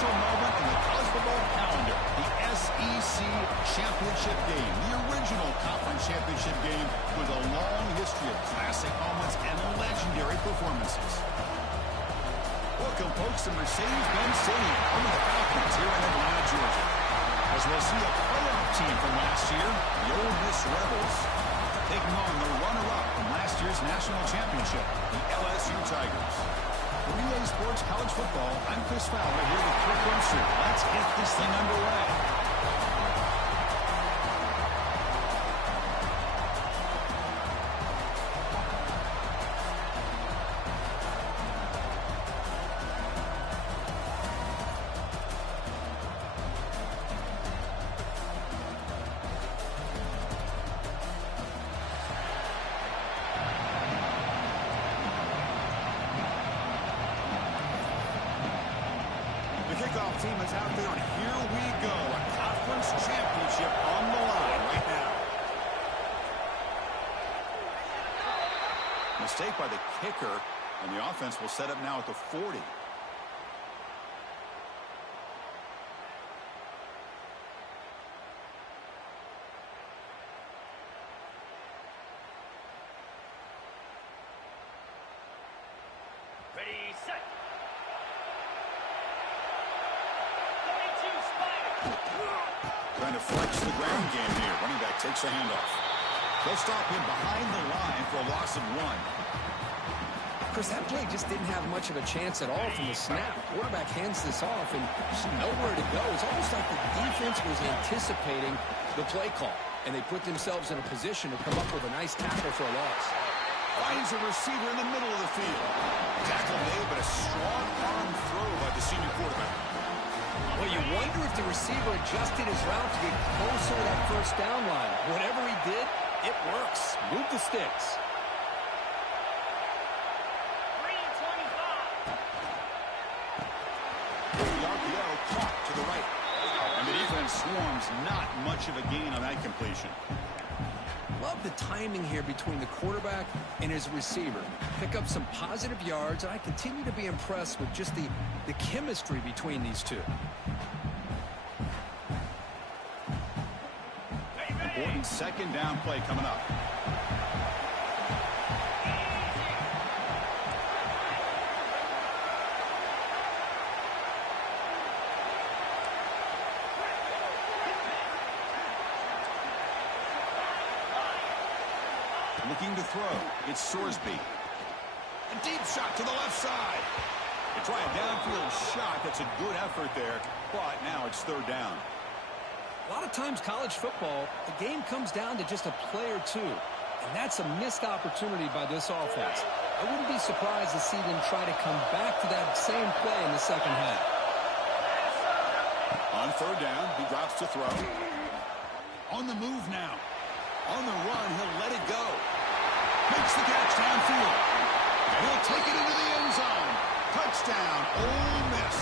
special moment in the college football calendar, the SEC Championship game, the original conference championship game with a long history of classic moments and legendary performances. Welcome, folks, to Mercedes-Benz Stadium, home of the Falcons here in Atlanta, Georgia. As we'll see a playoff team from last year, the Ole Miss Rebels, taking on the runner-up from last year's national championship, the LSU Tigers. For Relay Sports College Football, I'm Chris Fowler here with Kirk Rumster. Let's get this thing underway. Kickoff team is out there, and here we go. A conference championship on the line right now. Mistake by the kicker, and the offense will set up now at the 40. Ready, set. Trying to flex the ground game here. Running back takes the handoff. They'll stop him behind the line for a loss of 1. Chris, that play just didn't have much of a chance at all from the snap. Quarterback hands this off and just nowhere to go. It's almost like the defense was anticipating the play call, and they put themselves in a position to come up with a nice tackle for a loss. Finds a receiver in the middle of the field. Tackle made, but a strong arm throw by the senior quarterback. Well, you wonder if the receiver adjusted his route to get closer to that first down line. Whatever he did, it works. Move the sticks. 3:25. The RPO caught to the right. And the defense swarms, not much of a gain on that completion. Love the timing here between the quarterback and his receiver. Pick up some positive yards, and I continue to be impressed with just the chemistry between these two. Important second down play coming up. Looking to throw. It's Sorsby. A deep shot to the left side. They try a downfield shot. That's a good effort there, but now it's third down. A lot of times college football, the game comes down to just a play or two, and that's a missed opportunity by this offense. I wouldn't be surprised to see them try to come back to that same play in the second half. On third down, he drops to throw. On the move now. On the run, he'll let it go. Makes the catch downfield. And he'll take it into the end zone. Touchdown, Ole Miss.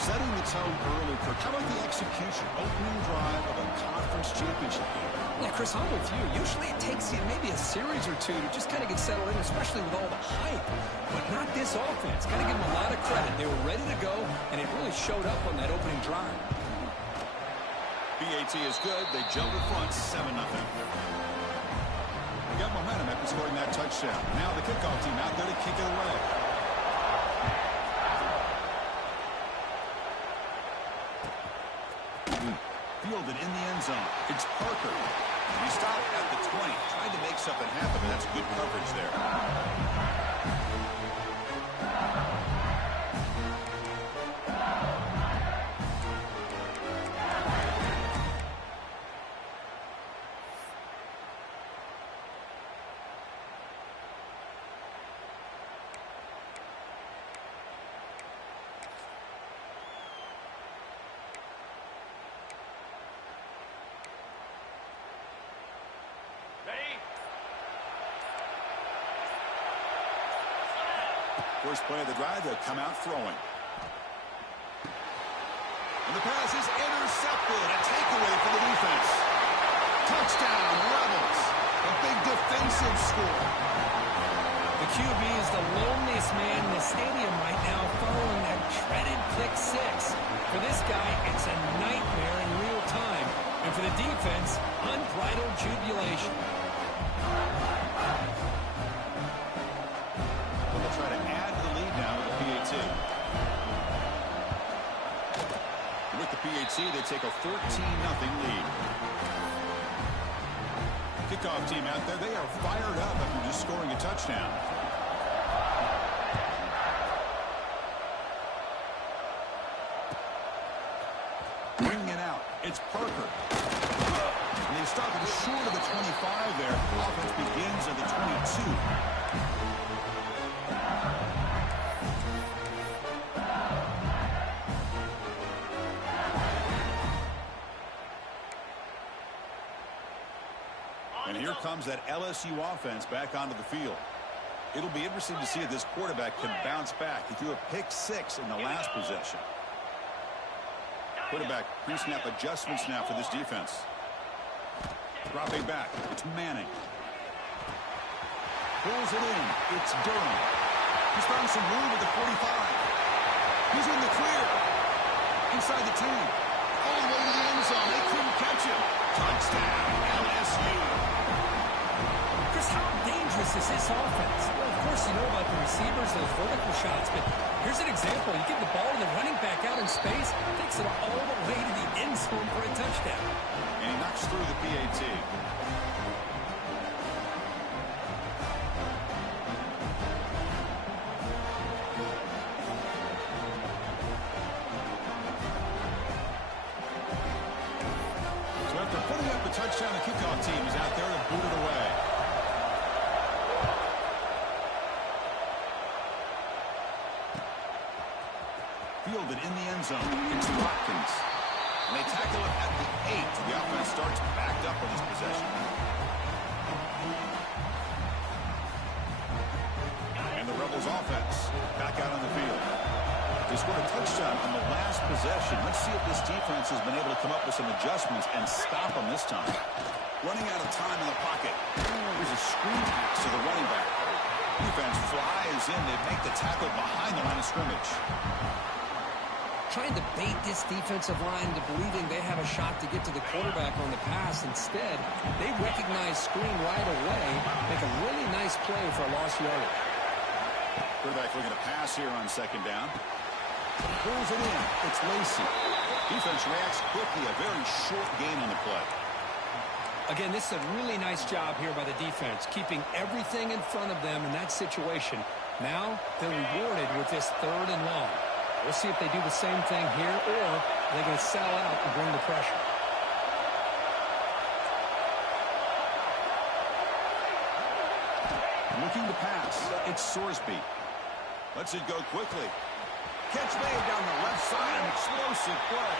Setting the tone early, Kirk. How about the execution? Opening drive of a conference championship game. Yeah, Chris, I'm with you. Usually it takes you maybe a series or two to just kind of get settled in, especially with all the hype. But not this offense. Got to give them a lot of credit. They were ready to go, and it really showed up on that opening drive. BAT is good. They jump in front, 7-0. They got momentum after scoring that touchdown. Now the kickoff team out there to kick it away. Fielded in the end zone. It's Parker. He stopped at the 20. Tried to make something happen, but that's good coverage there. First play of the drive, they'll come out throwing. And the pass is intercepted. A takeaway for the defense. Touchdown, Rebels. A big defensive score. The QB is the loneliest man in the stadium right now following that dreaded pick six. For this guy, it's a nightmare in real time. And for the defense, unbridled jubilation. They'll try to add to the lead now with the PAT. With the PAT, they take a 14-0 lead. Kickoff team out there, they are fired up after just scoring a touchdown. Bringing it out, it's Parker. And they stop it short of the 25 there. Offense begins at the 22. And here comes that LSU offense back onto the field. It'll be interesting to see if this quarterback can bounce back. He threw a pick six in the last possession. Quarterback pre-snap adjustments now for this defense. Dropping back, it's Manning. Pulls it in, it's Durham. He's found some room at the 45. He's in the clear. Inside the 10. All the way to the end zone. They couldn't catch him. Touchdown, LSU. Chris, how dangerous is this offense? Well, of course you know about the receivers, those vertical shots, but here's an example. You get the ball and the running back out in space, takes it all the way to the end zone for a touchdown. And he knocks through the PAT. So after putting up a touchdown, the kickoff team is out there to boot it away. Fielded in the end zone. It's Watkins. And they tackle it at the 8. The offense starts backed up on this possession. And the Rebels offense back out on the field. They scored a touchdown on the last possession. Let's see if this defense has been able to come up with some adjustments and stop them this time. Running out of time in the pocket. There's a screen pass to the running back. Defense flies in. They make the tackle behind the line of scrimmage. Trying to bait this defensive line into believing they have a shot to get to the quarterback on the pass. Instead, they recognize screen right away, make a really nice play for a lost yardage. Quarterback looking to pass here on second down. Pulls it in. It's Lacey. Defense reacts quickly. A very short gain on the play. Again, this is a really nice job here by the defense, keeping everything in front of them in that situation. Now, they're rewarded with this 3rd and long. We'll see if they do the same thing here, or they're going to sell out and bring the pressure. Looking to pass. It's Sorsby. Lets it go quickly. Catch made down the left side. An explosive play.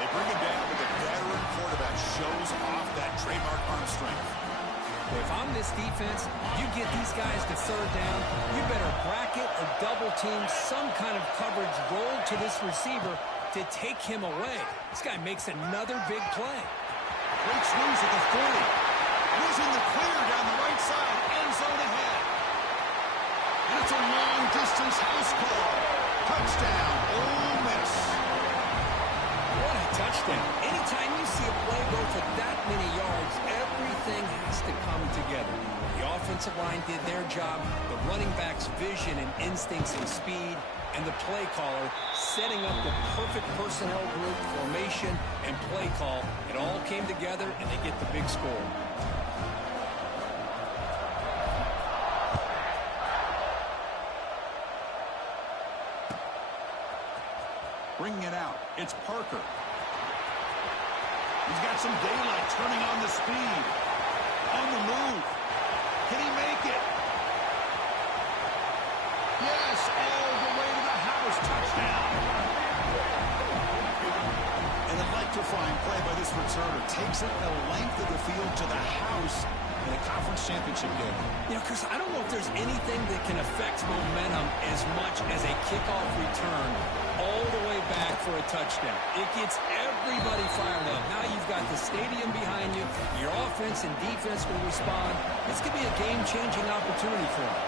They bring it down, but the veteran quarterback shows off that trademark arm strength. If I'm this defense, you get these guys to 3rd down, you better bracket or double team some kind of coverage roll to this receiver to take him away. This guy makes another big play. Breaks loose at the 40. He's in the clear down the right side. End zone ahead. And it's a long-distance house call. Touchdown, Ole Miss. What a touchdown. Anytime you see a play go for that many yards, everything has to come together. The offensive line did their job, the running back's vision and instincts and speed, and the play caller setting up the perfect personnel group, formation, and play call. It all came together, and they get the big score. Bringing it out, it's Parker. He's got some daylight, turning on the speed. On the move. Can he make it? Yes, all the way to the house. Touchdown. An electrifying play by this returner. Takes it the length of the field to the house in a conference championship game. You know, Chris, I don't know if there's anything that can affect momentum as much as a kickoff return all the way back for a touchdown. It gets everybody fired up. Now you've got the stadium behind you. Your offense and defense will respond. This could be a game-changing opportunity for them.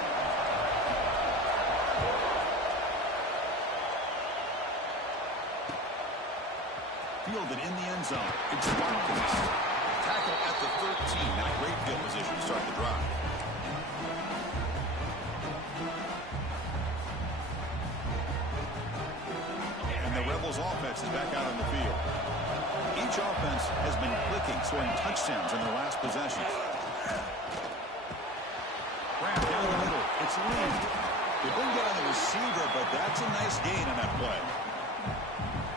zone. It's Watkins. Tackle at the 13. Not great field position to start the drive. And the Rebels offense is back out on the field. Each offense has been clicking, scoring touchdowns in their last possessions. Grab down the middle. It's Lee. They bring down the receiver, but that's a nice gain on that play.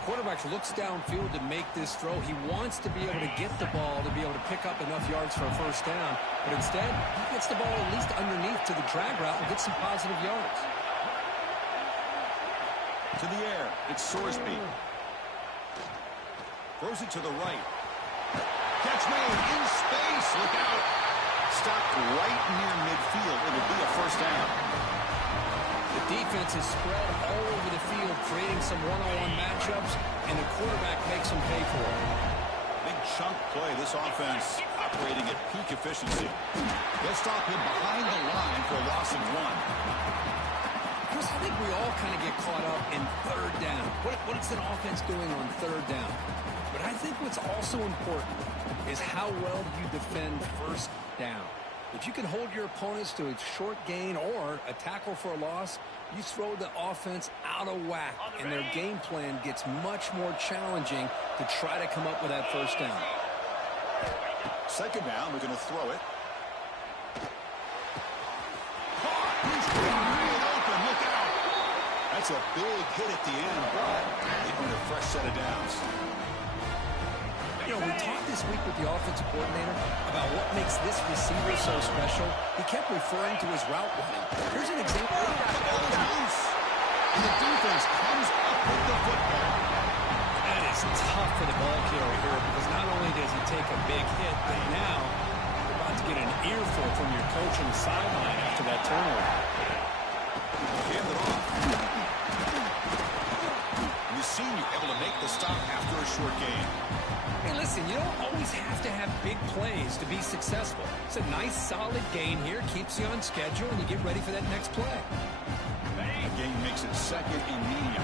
Quarterback looks downfield to make this throw. He wants to be able to get the ball to be able to pick up enough yards for a first down. But instead, he gets the ball at least underneath to the drag route and gets some positive yards. To the air. It's Sorsby. Throws it to the right. Catch made in space. Look out. Stopped right near midfield. It'll be a first down. The defense is spread all over the field, creating some one-on-one matchups, and the quarterback makes them pay for it. Big chunk play. This offense operating at peak efficiency. They'll stop him behind the line for a loss of 1. Chris, I think we all kind of get caught up in third down. What is an offense doing on third down? But I think what's also important is how well you defend first down. If you can hold your opponents to a short gain or a tackle for a loss, you throw the offense out of whack, and their game plan gets much more challenging to try to come up with that first down. Second down, we're going to throw it. He's wide open. Look out. That's a big hit at the end, but they earn a fresh set of downs. You know, we talked this week with the offensive coordinator about what makes this receiver so special. He kept referring to his route running. Here's an example. And the defense comes up with the football. That is tough for the ball carrier here because not only does he take a big hit, but now you're about to get an earful from your coach on the sideline after that turnover. Hand it off. The senior able to make the stop after a short game. Hey, listen, you don't always have to have big plays to be successful. It's a nice, solid gain here, keeps you on schedule, and you get ready for that next play. The gain makes it second and medium.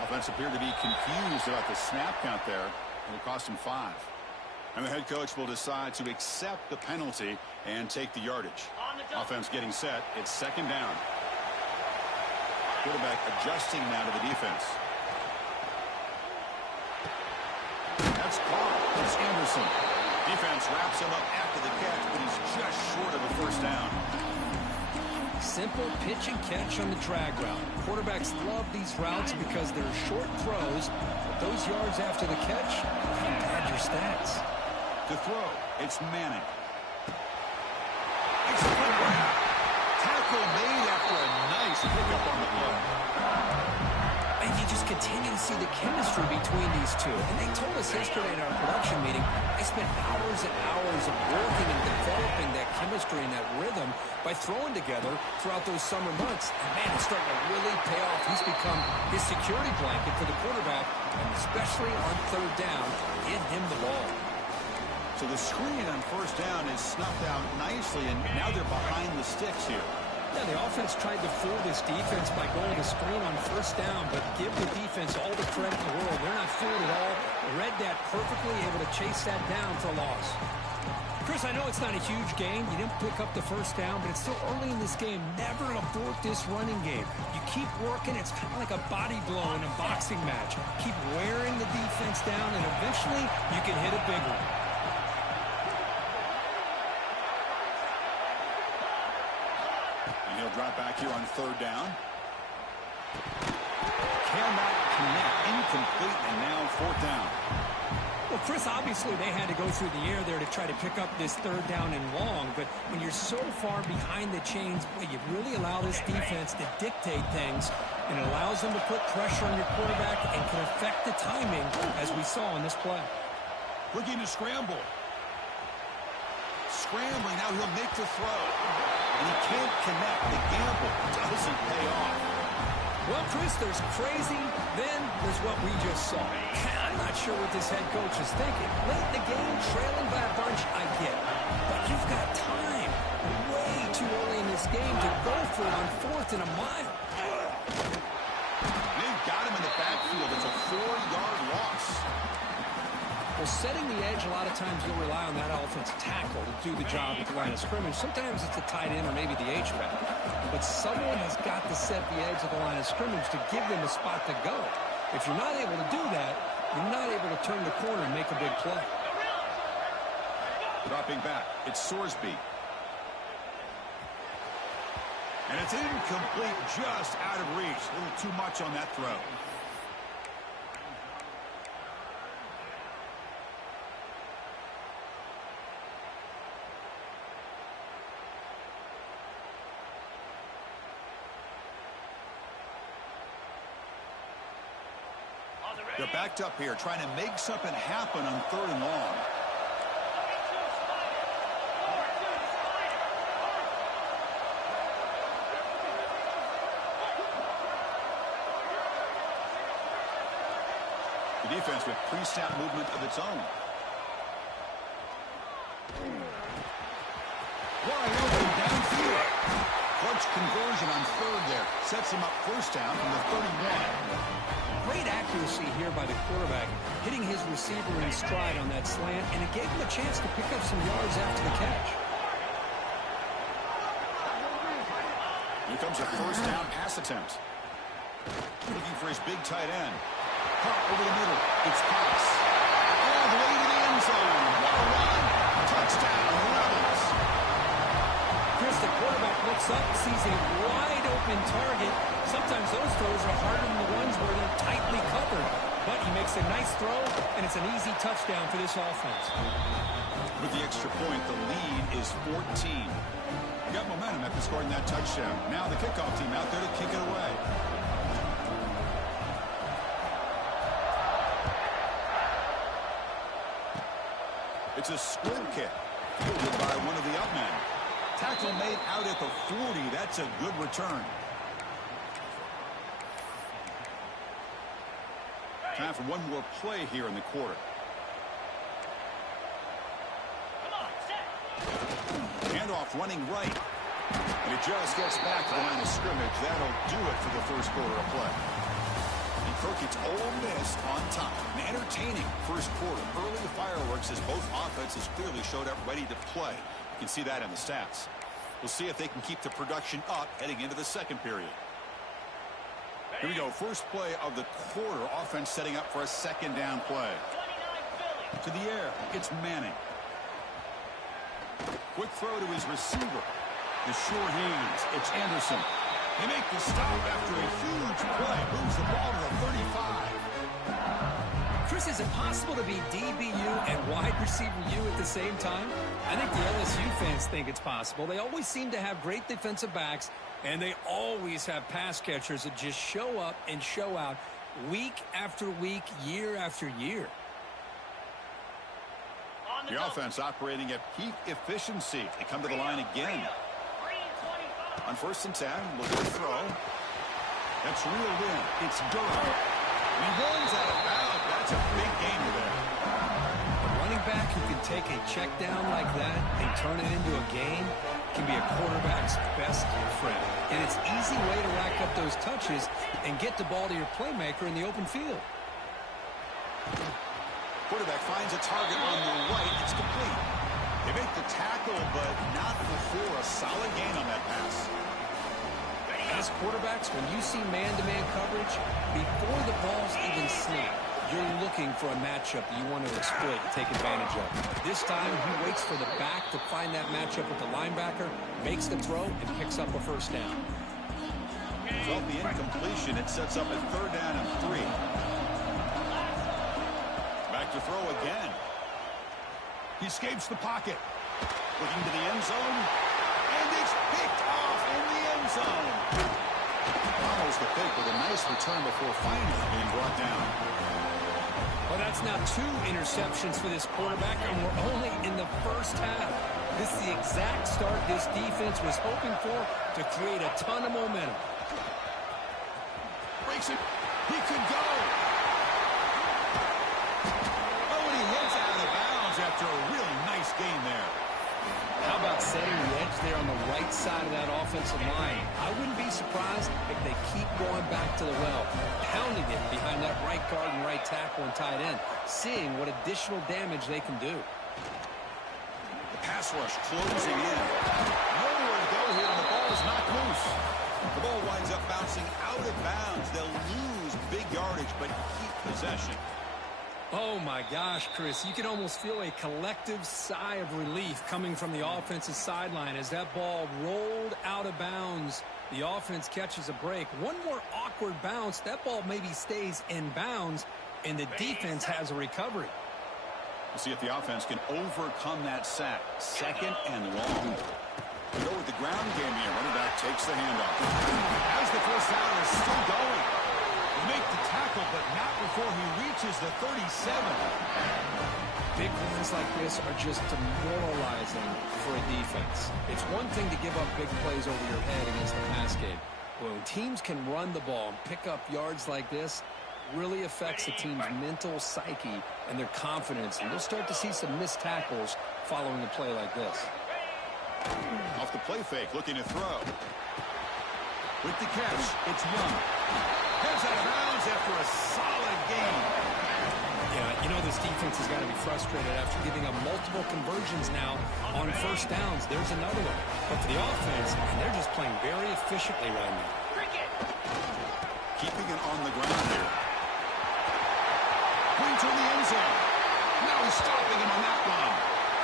Offense appeared to be confused about the snap count there, and it cost him 5. And the head coach will decide to accept the penalty and take the yardage. Offense getting set. It's second down. Quarterback adjusting now to the defense. That's caught. It's Anderson. Defense wraps him up after the catch, but he's just short of a first down. Simple pitch and catch on the drag route. Quarterbacks love these routes because they're short throws, but those yards after the catch can pad your stats. To throw, it's Manning. It's a good grab. Tackle made after a nice pickup on the play. And you just continue to see the chemistry between these two. And they told us yesterday in our production meeting, they spent hours and hours of working and developing that chemistry and that rhythm by throwing together throughout those summer months. And man, it's starting to really pay off. He's become his security blanket for the quarterback, and especially on third down, give him the ball. So the screen on first down is snuffed out nicely, and now they're behind the sticks here. Yeah, the offense tried to fool this defense by going to screen on first down, but give the defense all the credit in the world. They're not fooled at all. Read that perfectly, able to chase that down for a loss. Chris, I know it's not a huge gain. You didn't pick up the first down, but it's still early in this game. Never abort this running game. You keep working. It's kind of like a body blow in a boxing match. Keep wearing the defense down, and eventually you can hit a big one. He'll drop back here on third down. Cannot connect. Incomplete, and now fourth down. Well, Chris, obviously they had to go through the air there to try to pick up this third down and long, but when you're so far behind the chains, boy, you really allow this defense to dictate things, and it allows them to put pressure on your quarterback and can affect the timing, as we saw in this play. Looking to scramble. Scrambling, now he'll make the throw. And he can't connect. The gamble doesn't pay off. Well, Chris, there's crazy, then there's what we just saw. I'm not sure what this head coach is thinking. Late in the game, trailing by a bunch, I get it. But you've got time way too early in this game to go for it on 4th and a mile. They've got him in the backfield. It's a 4-yard loss. Well, setting the edge, a lot of times you'll rely on that offensive tackle to do the job at the line of scrimmage. Sometimes it's the tight end or maybe the H-back. But someone has got to set the edge of the line of scrimmage to give them a spot to go. If you're not able to do that, you're not able to turn the corner and make a big play. Dropping back, it's Sorsby. And it's incomplete, just out of reach. A little too much on that throw. They're backed up here, trying to make something happen on 3rd and long. The defense with pre-snap movement of its own. Wide open downfield. Clutch conversion on 3rd there. Sets him up 1st down from the 31. Great accuracy here by the quarterback, hitting his receiver in stride on that slant, and it gave him a chance to pick up some yards after the catch. Here comes a 1st down pass attempt. Looking for his big tight end. Pop over the middle. It's pass. All the way to the end zone. What a run. Touchdown, Rebels. Chris, the quarterback looks up, sees a wide-open target. Sometimes those throws are harder than the ones where they're tightly covered. But he makes a nice throw, and it's an easy touchdown for this offense. With the extra point, the lead is 14. You got momentum after scoring that touchdown. Now the kickoff team out there to kick it away. It's a squib kick, fielded by one of the up men. Tackle made out at the 40. That's a good return. Time for one more play here in the quarter. Handoff running right. And it just gets back to the line of scrimmage. That'll do it for the first quarter of play. And Kirk, it's Ole Miss on top. An entertaining first quarter. Early fireworks as both offenses clearly showed up ready to play. You can see that in the stats. We'll see if they can keep the production up heading into the second period. Here we go. First play of the quarter. Offense setting up for a 2nd down play. To the air. It's Manning. Quick throw to his receiver. The short hands. It's Anderson. They make the stop after a huge play. Moves the ball to the 35. Chris, is it possible to be DBU and wide receiver U at the same time? I think the LSU fans think it's possible. They always seem to have great defensive backs, and they always have pass catchers that just show up and show out week after week, year after year. The offense operating at peak efficiency. They come to the line again. On 1st and 10, look at the throw. That's reeled in. It's Durham. And he runs out of bounds. That's a big gainer there. A running back who can take a check down like that and turn it into a gain can be a quarterback's best friend. And it's an easy way to rack up those touches and get the ball to your playmaker in the open field. Quarterback finds a target on the right. It's complete. They make the tackle, but not before a solid gain on that pass. As quarterbacks, when you see man-to-man coverage, before the ball's even snapped, you're looking for a matchup you want to exploit and take advantage of. This time, he waits for the back to find that matchup with the linebacker, makes the throw, and picks up a 1st down. So the incompletion, it sets up a 3rd down and 3. Back to throw again. He escapes the pocket. Looking to the end zone. And it's picked off in the end zone. Almost a pick with a nice return before finally being brought down. Well, that's now 2 interceptions for this quarterback, and we're only in the first half. This is the exact start this defense was hoping for to create a ton of momentum. takes it. He could go. Oh, and he hits out of bounds after a really nice gain there. How about setting the edge there on the right side of that offensive line? I wouldn't be surprised if they keep going back to the well, pounding it behind that right guard and right tackle and tight end, seeing what additional damage they can do. The pass rush closing in. Nowhere to go here, and the ball is knocked loose. The ball winds up bouncing out of bounds. They'll lose big yardage, but keep possession. Oh, my gosh, Chris. You can almost feel a collective sigh of relief coming from the offensive sideline as that ball rolled out of bounds. The offense catches a break. One more awkward bounce. That ball maybe stays in bounds, and the defense has a recovery. We'll see if the offense can overcome that sack. Second and long. We go with the ground game here. Running back takes the handoff. As the first down is still going. He makes the tackle, but not before he reaches the 37. Big runs like this are just demoralizing for a defense. It's one thing to give up big plays over your head against the pass game. When teams can run the ball and pick up yards like this, really affects the team's mental psyche and their confidence. And you'll start to see some missed tackles following a play like this. Off the play fake, looking to throw. With the catch, it's Young. Heads out of bounds after a solid game. Yeah, you know this defense has got to be frustrated after giving up multiple conversions now on first downs. There's another one. But for the offense, they're just playing very efficiently right now. Keeping it on the ground here. Going to the end zone. Now he's stopping him on that one.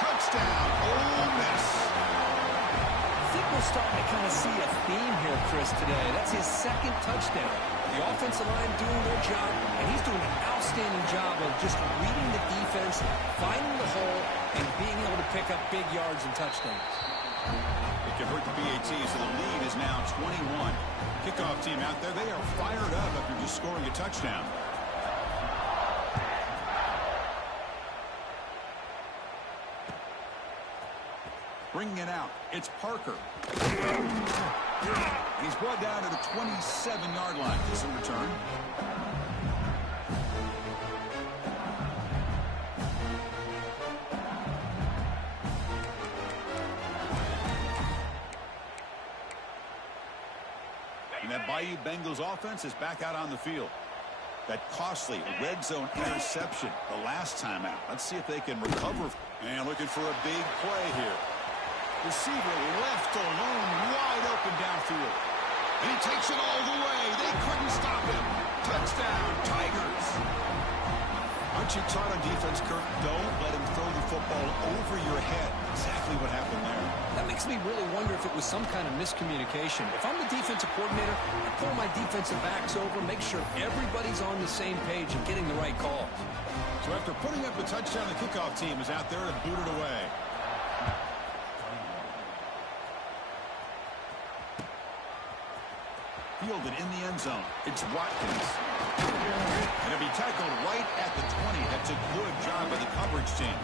Touchdown, Ole Miss. I think we're starting to kind of see a theme here, Chris, today. That's his second touchdown. The offensive line doing their job, and he's doing an outstanding job of just reading the defense, finding the hole, and being able to pick up big yards and touchdowns. They convert the BAT, so the lead is now 21. Kickoff team out there, they are fired up after just scoring a touchdown. Bringing it out, it's Parker. And he's brought down to the 27-yard line. This in return. And that Bayou Bengals offense is back out on the field. That costly red zone interception the last time out. Let's see if they can recover. And looking for a big play here. Receiver left alone, wide open downfield. And he takes it all the way. They couldn't stop him. Touchdown, Tigers. Aren't you taught on defense, Kirk? Don't let him throw the football over your head. Exactly what happened there. That makes me really wonder if it was some kind of miscommunication. If I'm the defensive coordinator, I pull my defensive backs over, make sure everybody's on the same page and getting the right calls. So after putting up the touchdown, the kickoff team is out there to boot it away. Fielded in the end zone. It's Watkins. And he'll be tackled right at the 20. That's a good job by the coverage team.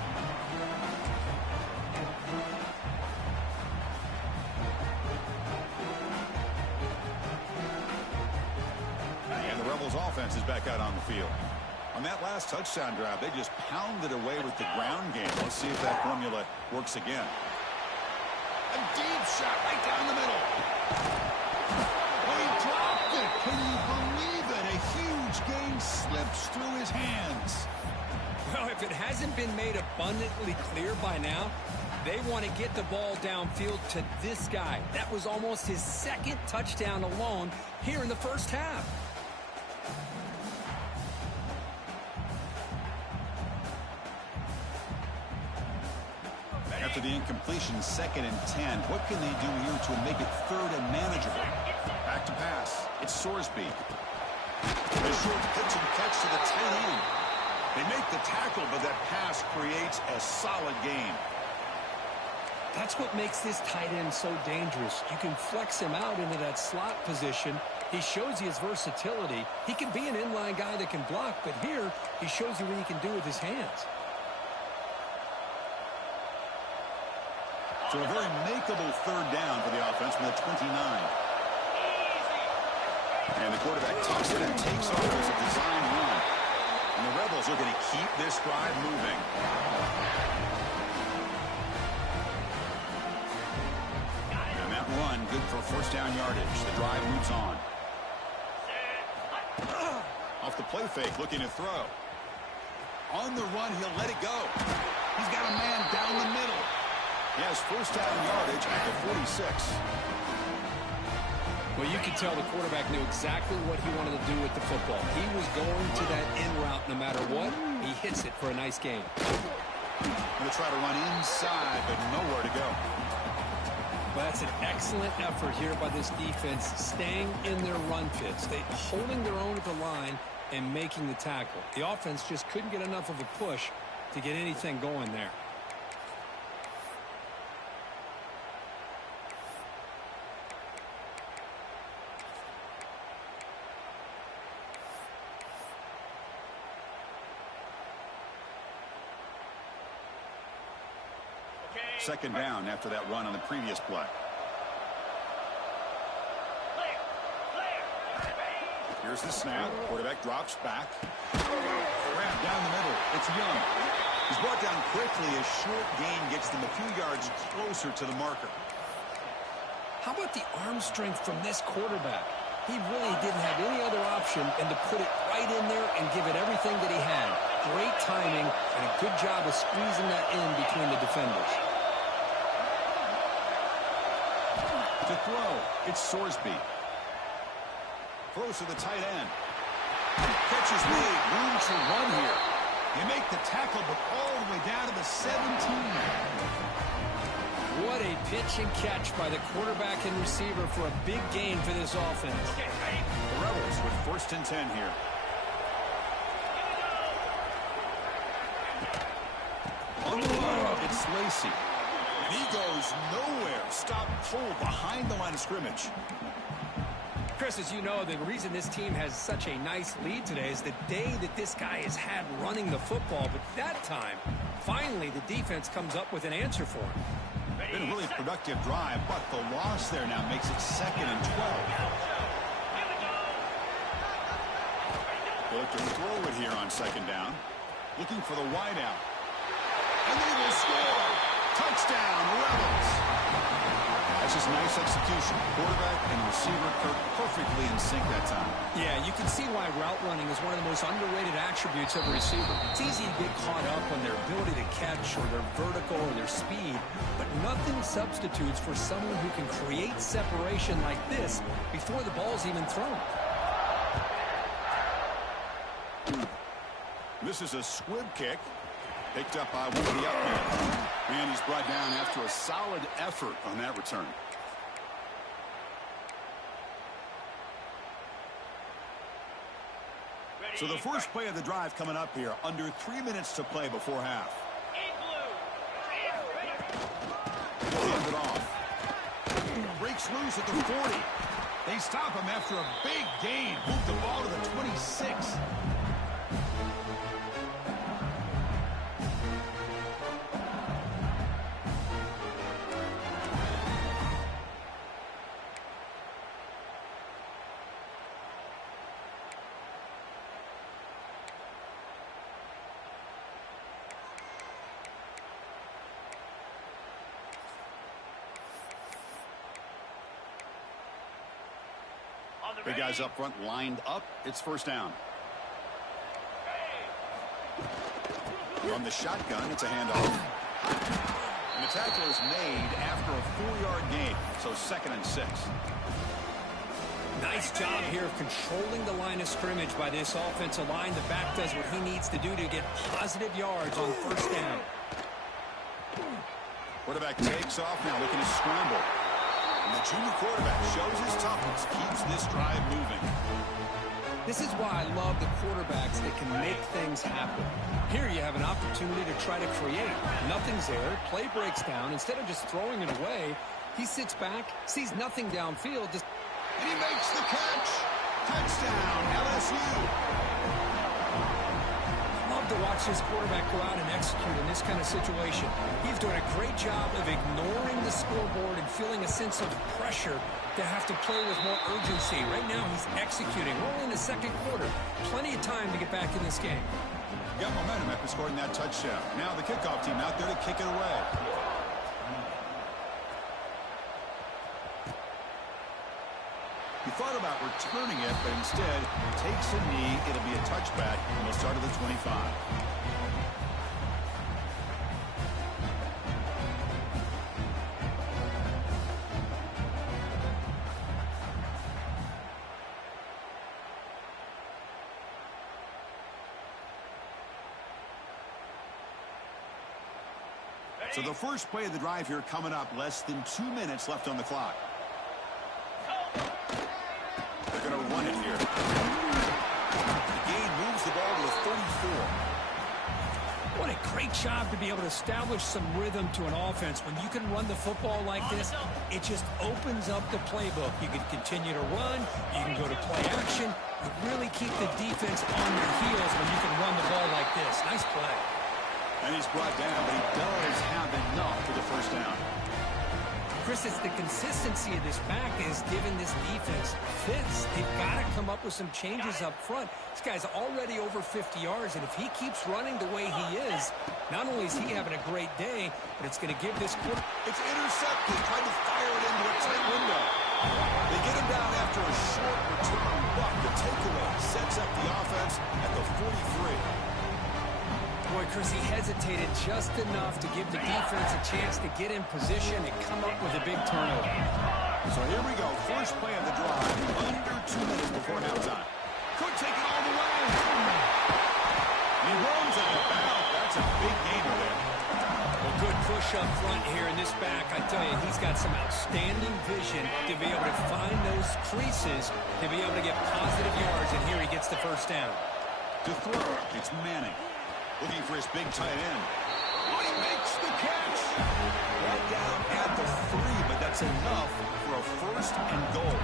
And the Rebels offense is back out on the field. On that last touchdown drive, they just pounded away with the ground game. Let's see if that formula works again. A deep shot right down the middle. Dropped it. Can you believe it? A huge gain slips through his hands. Well, if it hasn't been made abundantly clear by now, they want to get the ball downfield to this guy. That was almost his second touchdown alone here in the first half. After the incompletion, 2nd and 10. What can they do here to make it 3rd and manageable? Back to pass. It's Sorsby. A short pitch and catch to the tight end. They make the tackle, but that pass creates a solid gain. That's what makes this tight end so dangerous. You can flex him out into that slot position. He shows you his versatility. He can be an inline guy that can block, but here he shows you what he can do with his hands. So a very makeable 3rd down for the offense from the 29. And the quarterback tucks it and takes off as a design run. And the Rebels are going to keep this drive moving. And that run, good for first down yardage. The drive moves on. Off the play fake, looking to throw. On the run, he'll let it go. He's got a man down the middle. He has first down yardage at the 46. Well, you could tell the quarterback knew exactly what he wanted to do with the football. He was going to that in route no matter what. He hits it for a nice gain. Going to try to run inside, but nowhere to go. Well, that's an excellent effort here by this defense, staying in their run fits. Holding their own at the line and making the tackle. The offense just couldn't get enough of a push to get anything going there. Second down after that run on the previous play. Here's the snap. Quarterback drops back. Grab down the middle. It's Young. He's brought down quickly. A short gain gets them a few yards closer to the marker. How about the arm strength from this quarterback? He really didn't have any other option than to put it right in there and give it everything that he had. Great timing and a good job of squeezing that in between the defenders. To throw, it's Sorsby. Throws to the tight end. Catch is made. Room to run here. They make the tackle, but all the way down to the 17. What a pitch and catch by the quarterback and receiver for a big gain for this offense. The Rebels with first and 10 here. On the run, it's Lacey. And he goes nowhere. Stop full behind the line of scrimmage. Chris, as you know, the reason this team has such a nice lead today is the day that this guy has had running the football. But that time, finally, the defense comes up with an answer for him. Been a really productive drive, but the loss there now makes it second and 12. They look to throw it here on second down. Looking for the wideout. And they will score. Touchdown, Rebels. That's just nice execution. Quarterback and receiver perfectly in sync that time. Yeah, you can see why route running is one of the most underrated attributes of a receiver. It's easy to get caught up on their ability to catch or their vertical or their speed, but nothing substitutes for someone who can create separation like this before the ball's even thrown. This is a squib kick. Picked up by one of the up men. And he's brought down after a solid effort on that return. So the first play of the drive coming up here. Under 3 minutes to play before half. Hand it off. Breaks loose at the 40. They stop him after a big gain. Move the ball to the 26. Big guys up front lined up. It's first down. From the shotgun, it's a handoff. And the tackle is made after a 4-yard gain. So second and 6. Nice job here of controlling the line of scrimmage by this offensive line. The back does what he needs to do to get positive yards on first down. Quarterback takes off now, looking to scramble. And the junior quarterback shows his toughness, keeps this drive moving. This is why I love the quarterbacks that can make things happen. Here you have an opportunity to try to create. Nothing's there. Play breaks down. Instead of just throwing it away, he sits back, sees nothing downfield. And he makes the catch. Touchdown, LSU. Love to watch this quarterback go out and execute in this kind of situation. He's doing a great job of ignoring the scoreboard and feeling a sense of pressure to have to play with more urgency. Right now, he's executing. We're only in the second quarter. Plenty of time to get back in this game. Got momentum after scoring that touchdown. Now the kickoff team out there to kick it away. He thought about returning it, but instead takes a knee. It'll be a touchback, and he'll start at the 25. So the first play of the drive here coming up, less than 2 minutes left on the clock. They're going to run it here. The gain moves the ball to the 34. What a great job to be able to establish some rhythm to an offense. When you can run the football like this, it just opens up the playbook. You can continue to run. You can go to play action. You really keep the defense on their heels when you can run the ball like this. Nice play. And he's brought down, but he does have enough for the first down. Chris, it's the consistency of this back is giving this defense fits. They've got to come up with some changes up front. This guy's already over 50 yards, and if he keeps running the way he is, not only is he having a great day, but it's going to give this quarter. It's intercepted, trying to fire it into a tight window. They get him down after a short return, but the takeaway sets up the offense at the 43. Boy, Chris, he hesitated just enough to give the defense a chance to get in position and come up with a big turnover. So here we go. First play of the drive, under 2 minutes before halftime. Could take it all the way. He runs at the bound. That's a big gainer there. Well, good push up front here in this back. I tell you, he's got some outstanding vision to be able to find those creases, to be able to get positive yards, and here he gets the first down. To throw, it's Manning. Looking for his big tight end. Oh, he makes the catch. Right down at the 3, but that's enough for a first and goal.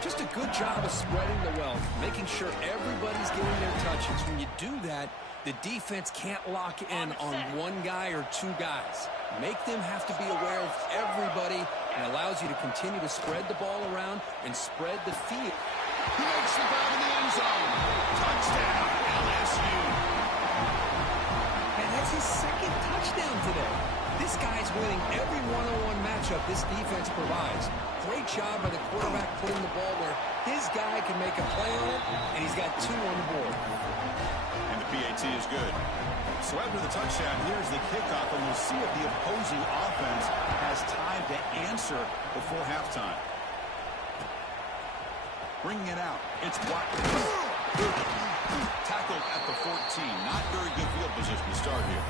Just a good job of spreading the wealth, making sure everybody's getting their touches. When you do that, the defense can't lock in on one guy or two guys. Make them have to be aware of everybody, and allows you to continue to spread the ball around and spread the field. He makes the grab in the end zone. Touchdown, LSU. That's his second touchdown today. This guy's winning every one-on-one matchup this defense provides. Great job by the quarterback putting the ball where his guy can make a play on it, and he's got 2 on the board. And the PAT is good. So after the touchdown, here's the kickoff, and we'll see if the opposing offense has time to answer before halftime. Bringing it out. It's Watkins. Tackled at the 14. Not very good field position to start here.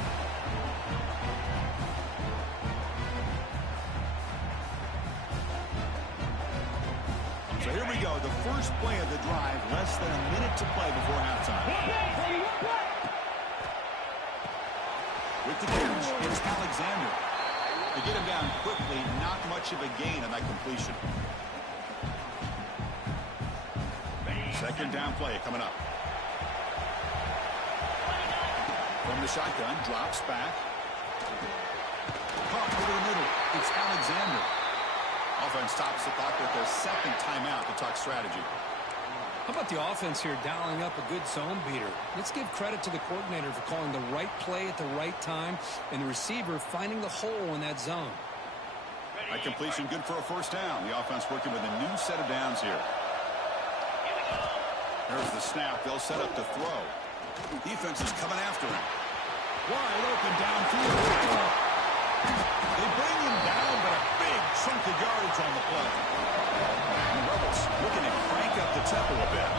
So here we go. The first play of the drive. Less than a minute to play before halftime. With the catch, it's Alexander. To get him down quickly, not much of a gain on that completion. Second down play coming up. From the shotgun, drops back. Caught over the middle. It's Alexander. Offense stops the clock with their second timeout to talk strategy. How about the offense here dialing up a good zone beater? Let's give credit to the coordinator for calling the right play at the right time, and the receiver finding the hole in that zone. That completion good for a first down. The offense working with a new set of downs here. There's the snap. They'll set up to throw. Defense is coming after him. Wide open downfield. They bring him down, but a big chunk of yards on the play. And the Rebels looking to crank up the tempo a bit.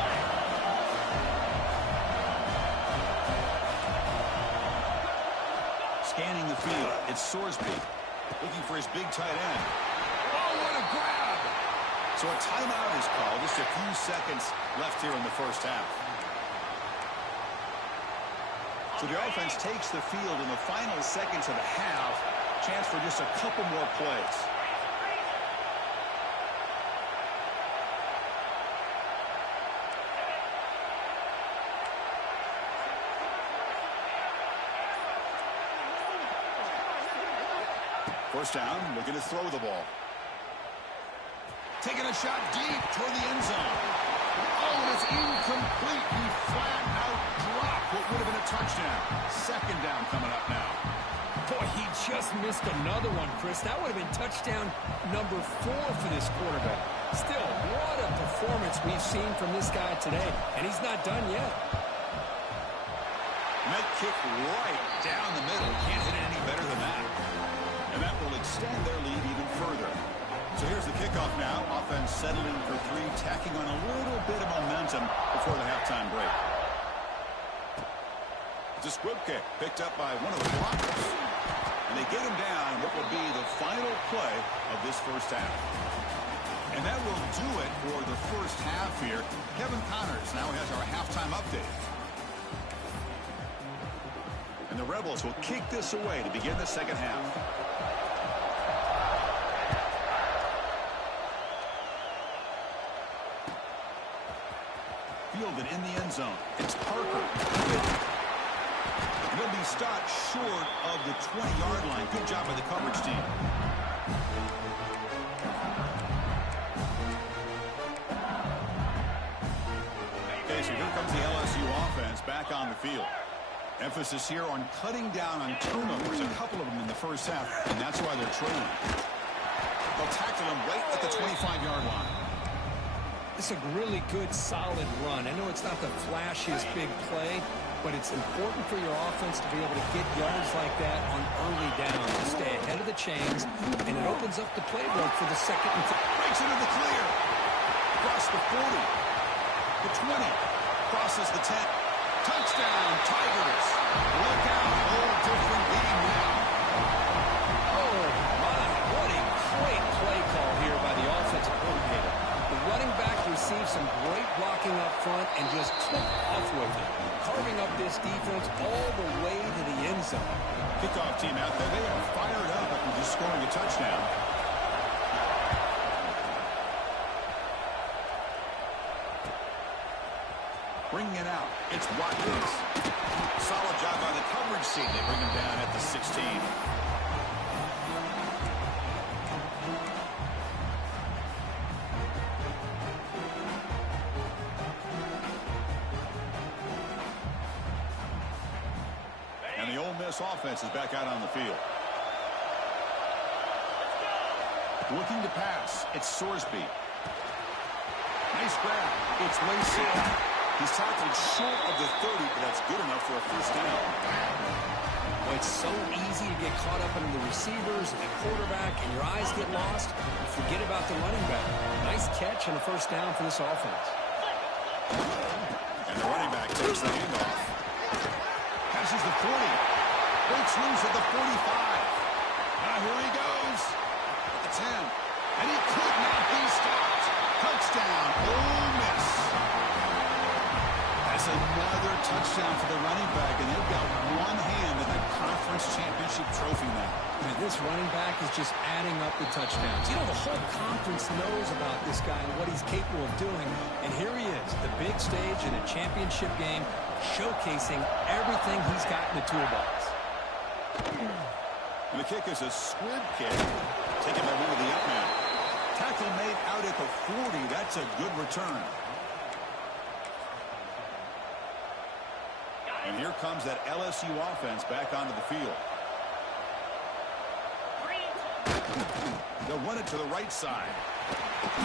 Scanning the field. It's Sorsby looking for his big tight end. Oh, what a grab! So a timeout is called. Just a few seconds left here in the first half. So the offense takes the field in the final seconds of the half. Chance for just a couple more plays. First down, looking to throw the ball. Taking a shot deep toward the end zone. Oh, and it's incomplete. He flat out dropped what would have been a touchdown. Second down coming up now. Boy, he just missed another one, Chris. That would have been touchdown number 4 for this quarterback. Still, what a performance we've seen from this guy today, and he's not done yet. Med kick right down the middle. Can't hit it any better than that. And that will extend their lead even further. So here's the kickoff now. Offense settling for 3, tacking on a little bit of momentum before the halftime break. It's a squib kick picked up by one of the blockers. And they get him down what will be the final play of this first half. And that will do it for the first half here. Kevin Connors now has our halftime update. And the Rebels will kick this away to begin the second half. Fielded in the end zone. It's Parker. And he'll be stopped short of the 20-yard line. Good job by the coverage team. Okay, so here comes the LSU offense back on the field. Emphasis here on cutting down on turnovers, a couple of them in the first half, and that's why they're trailing. They'll tackle him right at the 25-yard line. It's a really good, solid run. I know it's not the flashiest big play, but it's important for your offense to be able to get yards like that on early downs to stay ahead of the chains, and it opens up the playbook for the second and third. Breaks into the clear. Across the 40. The 20. Crosses the 10. Touchdown, Tigers. Look out. Whole different game now. Oh, my. What a great play call here by the offensive coordinator. The running back received some great blocking up front and just took off with it, carving up this defense all the way to the end zone. Kickoff team out there. They are fired up after just scoring a touchdown. Bringing it out. It's Watkins. Solid job by the coverage team. They bring him down at the 16. And the Ole Miss offense is back out on the field. Looking to pass. It's Sorsby. Nice grab. It's Lacey. He's tackled short of the 30, but that's good enough for a first down. Well, it's so easy to get caught up in the receivers and the quarterback, and your eyes get lost. Forget about the running back. Nice catch and a first down for this offense. And the running back takes the handoff. Passes the 40. Breaks loose at the 45. Now here he goes. At the 10. And he could not be stopped. Touchdown, Ole Miss. That's another touchdown for the running back, and they've got one hand at the conference championship trophy now. Man, this running back is just adding up the touchdowns. You know, the whole conference knows about this guy and what he's capable of doing, and here he is, the big stage in a championship game, showcasing everything he's got in the toolbox. And the kick is a squib kick, taken by one of the up men. Tackle made out at the 40. That's a good return. And here comes that LSU offense back onto the field. They'll run it to the right side.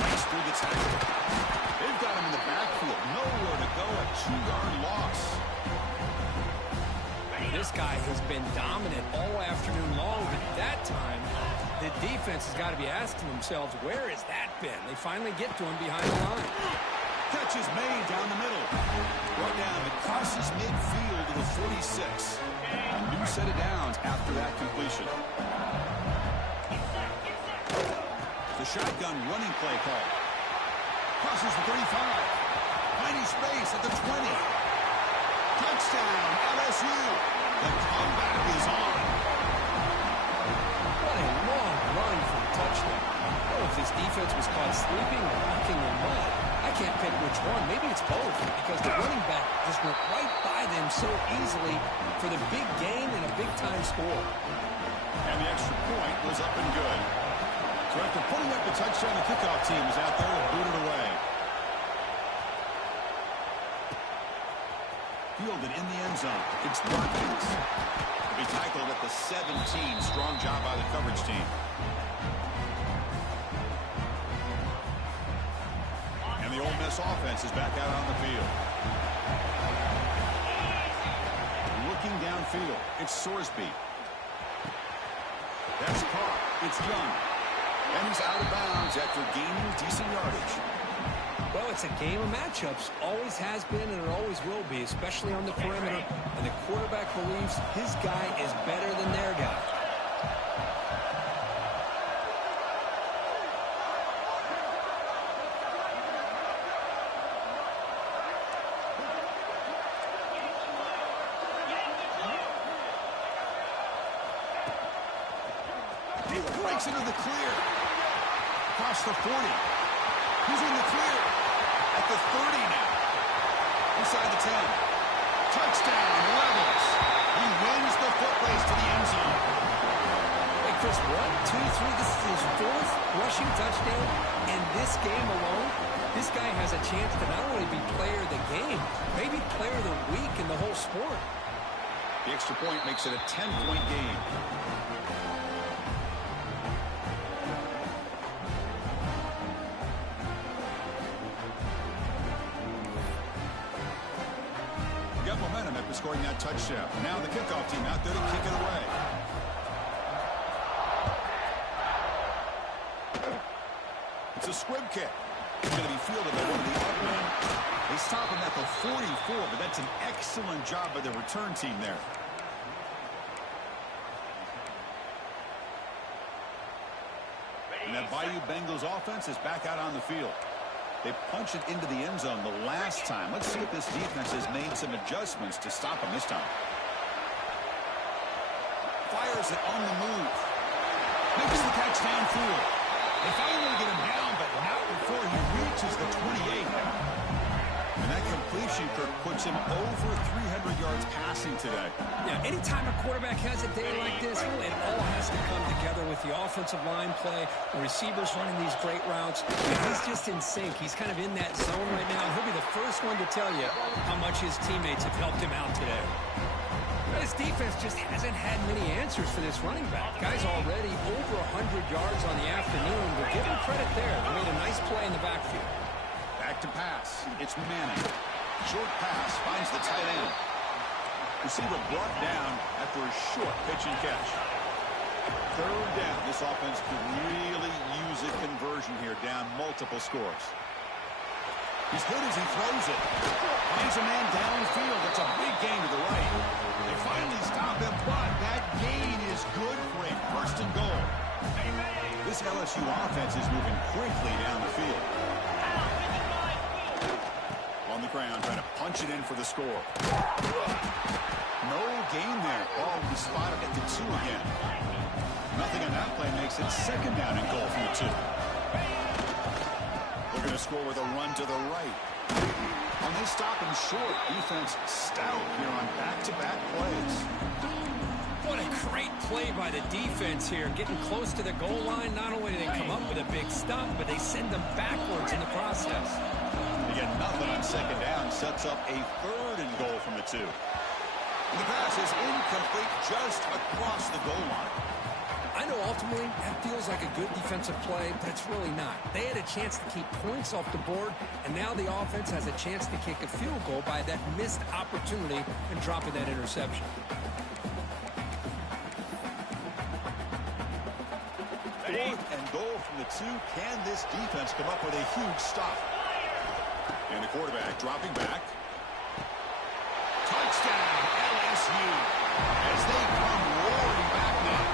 Nice through the tackle. They've got him in the backfield. Nowhere to go. A 2-yard loss. This guy has been dominant all afternoon long, but at that time, the defense has got to be asking themselves, where has that been? They finally get to him behind the line. Catch is made down the middle. Brought down, it crosses midfield to the 46. A new set of downs after that completion. The shotgun running play call. Crosses the 35. Tiny space at the 20. Touchdown, LSU. The comeback is on. What a long run for a touchdown. Oh, if this defense was caught sleeping or rocking in mud, I can't pick which one. Maybe it's both, because the running back just went right by them so easily for the big gain and a big-time score. And the extra point was up and good. So after putting up the touchdown, the kickoff team is out there to boot it away. Fielded in the end zone. It's Watkins. To be tackled at the 17. Strong job by the coverage team. And the Ole Miss offense is back out on the field. Looking downfield, it's Sorsby. That's caught. It's Young. And he's out of bounds after gaining decent yardage. Well, it's a game of matchups. Always has been and it always will be, especially on the perimeter. And the quarterback believes his guy is better than their guy. He breaks into the clear. Across the 40. He's in the clear. At the 30 now. Inside the 10. Touchdown, Levels. He wins the foot race to the end zone. Hey, Chris, 1, 2, 3. This is his 4th rushing touchdown. And this game alone, this guy has a chance to not only be player of the game, maybe player of the week in the whole sport. The extra point makes it a 10-point game. Got momentum after scoring that touchdown. Now the kickoff team out there to kick it away. It's a squib kick. It's going to be fielded by one of the upmen. They stop him at the 44, but that's an excellent job by the return team there. And that Bayou Bengals offense is back out on the field. They punched it into the end zone the last time. Let's see if this defense has made some adjustments to stop him this time. Fires it on the move. Makes the catch downfield. They finally get him down, but not before he reaches the 28. And that completion, Kirk, puts him over 300 yards passing today. Yeah, anytime a quarterback has a day like this, really, it all has to come together with the offensive line play, the receivers running these great routes. And he's just in sync. He's kind of in that zone right now. He'll be the first one to tell you how much his teammates have helped him out today. This defense just hasn't had many answers for this running back. Guy's already over 100 yards on the afternoon, but give him credit there. He made a nice play in the backfield. Back to pass. It's Manning. Short pass finds the tight end. Receiver brought down after a short pitch and catch. Third down. This offense could really use a conversion here, down multiple scores. He's good as he throws it. Finds a man downfield. That's a big gain to the right. They finally stop him, but that gain is good for a first and goal. This LSU offense is moving quickly down the field. On the ground, trying to punch it in for the score. No gain there. Ball will be spotted at the 2 again. Nothing on that play makes it second down and goal from the 2. Looking to score with a run to the right. And they stop him short. Defense stout here on back-to-back plays. What a great play by the defense here. Getting close to the goal line, not only do they come up with a big stop, but they send them backwards in the process. Again, nothing on second down. Sets up a third and goal from the 2. And the pass is incomplete just across the goal line. I know ultimately that feels like a good defensive play, but it's really not. They had a chance to keep points off the board, and now the offense has a chance to kick a field goal by that missed opportunity and dropping that interception. Fourth and goal from the 2. Can this defense come up with a huge stop? And the quarterback dropping back. Touchdown, LSU. As they come roaring back now.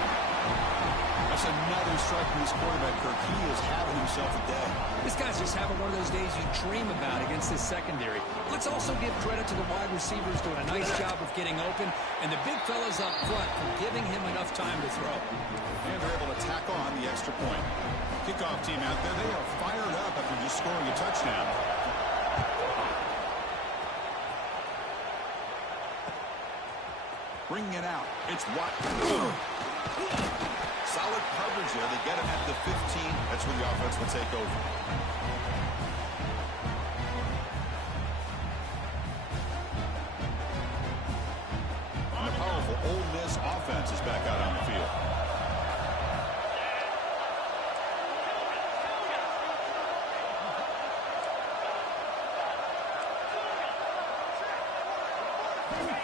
That's another strike from his quarterback, Kirk. He is having himself a day. This guy's just having one of those days you dream about against this secondary. Let's also give credit to the wide receivers doing a nice job of getting open, and the big fellas up front for giving him enough time to throw. And they're able to tack on the extra point. Kickoff team out there, they are fired up after just scoring a touchdown. Bringing it out. It's what? Solid coverage there. They get him at the 15. That's where the offense will take over. And the powerful Ole Miss offense is back out on the field.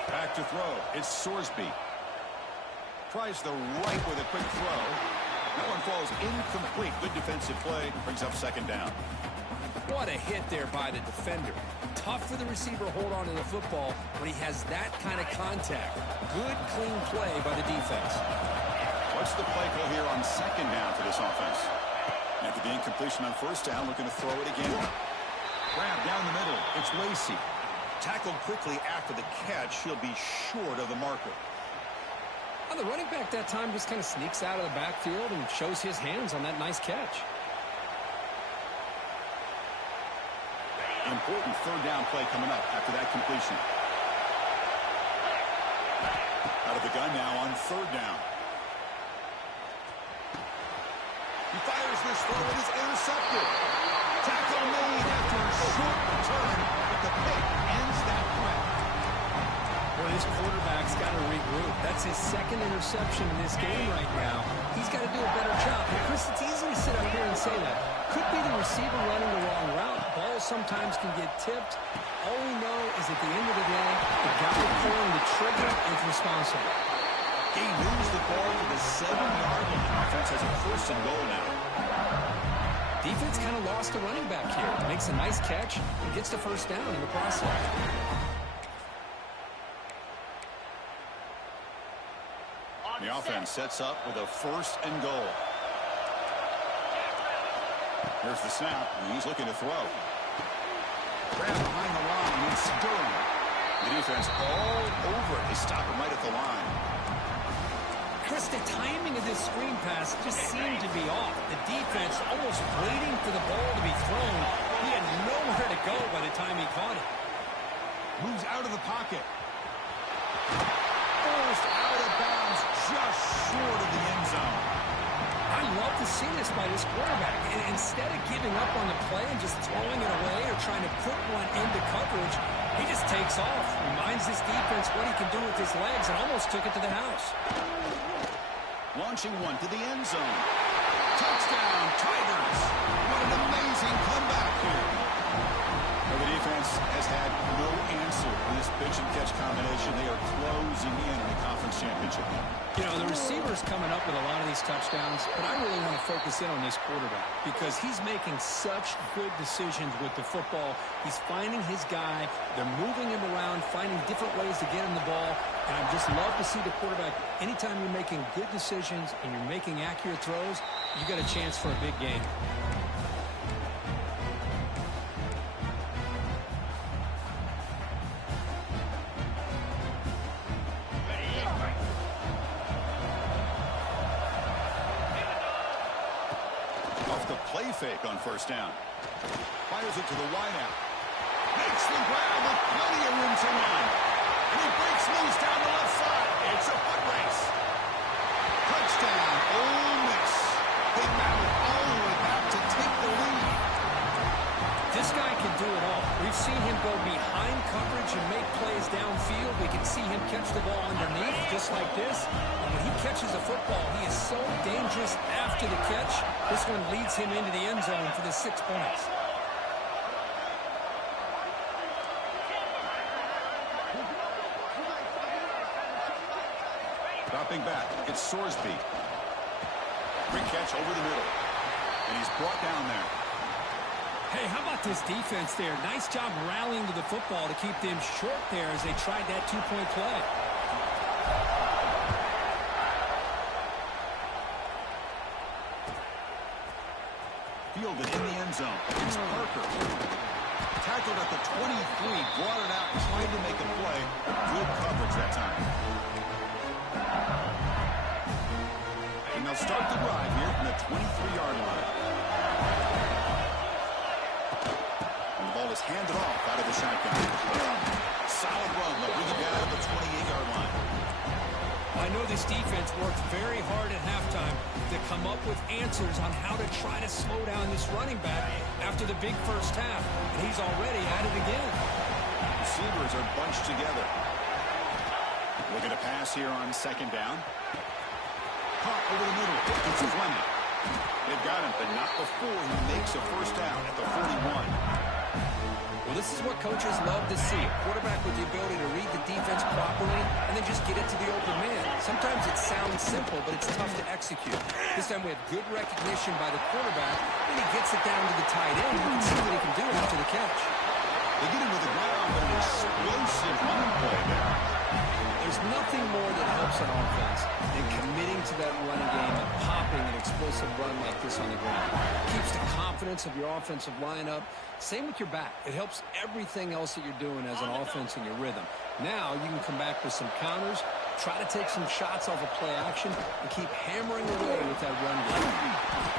Back to throw. It's Sorsby. Tries the right with a quick throw. That one falls incomplete. Good defensive play. Brings up second down. What a hit there by the defender. Tough for the receiver to hold on to the football when he has that kind of contact. Good, clean play by the defense. What's the play call here on second down for this offense? After the incompletion on first down, looking to throw it again. Grab down the middle. It's Lacey. Tackled quickly after the catch. He'll be short of the marker. Well, the running back that time just kind of sneaks out of the backfield and shows his hands on that nice catch. Important third down play coming up after that completion. Out of the gun now on third down. He fires this throw. It is intercepted. Tackle made after a short return, but the pick ends that threat. Well, this quarterback's got to regroup. That's his second interception in this game right now. He's got to do a better job. But Chris, it's easy to sit up here and say that. Could be the receiver running the wrong route. Balls sometimes can get tipped. All we know is at the end of the day, the guy pulling the trigger is responsible. He moves the ball to the 7-yard line. Offense has a first and goal now. Defense kind of lost a running back here. Makes a nice catch and gets the first down in the process. The offense sets up with a first and goal. Here's the snap, and he's looking to throw. Grab behind the line, and Sturm. The defense all over it. They stop him right at the line. Chris, the timing of this screen pass just seemed to be off. The defense almost waiting for the ball to be thrown. He had nowhere to go by the time he caught it. Moves out of the pocket. Forced out of bounds, just short of the end zone. I love to see this by this quarterback. And instead of giving up on the play and just throwing it away or trying to put one into coverage, he just takes off. Reminds this defense what he can do with his legs and almost took it to the house. Launching one to the end zone. Touchdown, Tigers. What an amazing comeback here. Well, the defense has had no answer for this pitch and catch combination. They are closing in on the conference championship game. You know, the receiver's coming up with a lot of these touchdowns, but I really want to focus in on this quarterback because he's making such good decisions with the football. He's finding his guy. They're moving him around, finding different ways to get him the ball. And I just love to see the quarterback. Anytime you're making good decisions and you're making accurate throws, you got a chance for a big game. Fake on first down. Fires it to the wideout. Makes the grab with plenty of room to run. And he breaks loose down the left side. It's a foot race. Touchdown, Ole Miss. They battle all the way back to take the lead. This guy can do it all. We've seen him go behind coverage and make plays downfield. We can see him catch the ball underneath just like this. And when he catches a football, he is so dangerous after the catch. This one leads him into the end zone for the 6 points. Dropping back, it's Sorsby. Great catch over the middle. And he's brought down there. Hey, how about this defense there? Nice job rallying to the football to keep them short there as they tried that two-point play. Fielded in the end zone. It's Parker. Tackled at the 23, brought it out and tried to make a play. Good coverage that time. And they'll start the drive here from the 23-yard line. And the ball is handed off out of the shotgun. Solid run, but we get out of the 28-yard line. I know this defense worked very hard at halftime to come up with answers on how to try to slow down this running back after the big first half. And he's already at it again. Receivers are bunched together. Looking to pass here on second down. Caught over the middle. It's Fleming. They've got him, but not before he makes a first down at the 41. Well, this is what coaches love to see. A quarterback with the ability to read the defense properly and then just get it to the open man. Sometimes it sounds simple, but it's tough to execute. This time we have good recognition by the quarterback, and he gets it down to the tight end. You can see what he can do after the catch. They get him to the ground, but an explosive running play there. There's nothing more that helps an offense than committing to that running game and popping an explosive run like this on the ground. Keeps the confidence of your offensive lineup. Same with your back. It helps everything else that you're doing as an offense in your rhythm. Now you can come back with some counters, try to take some shots off of play action, and keep hammering away with that run game.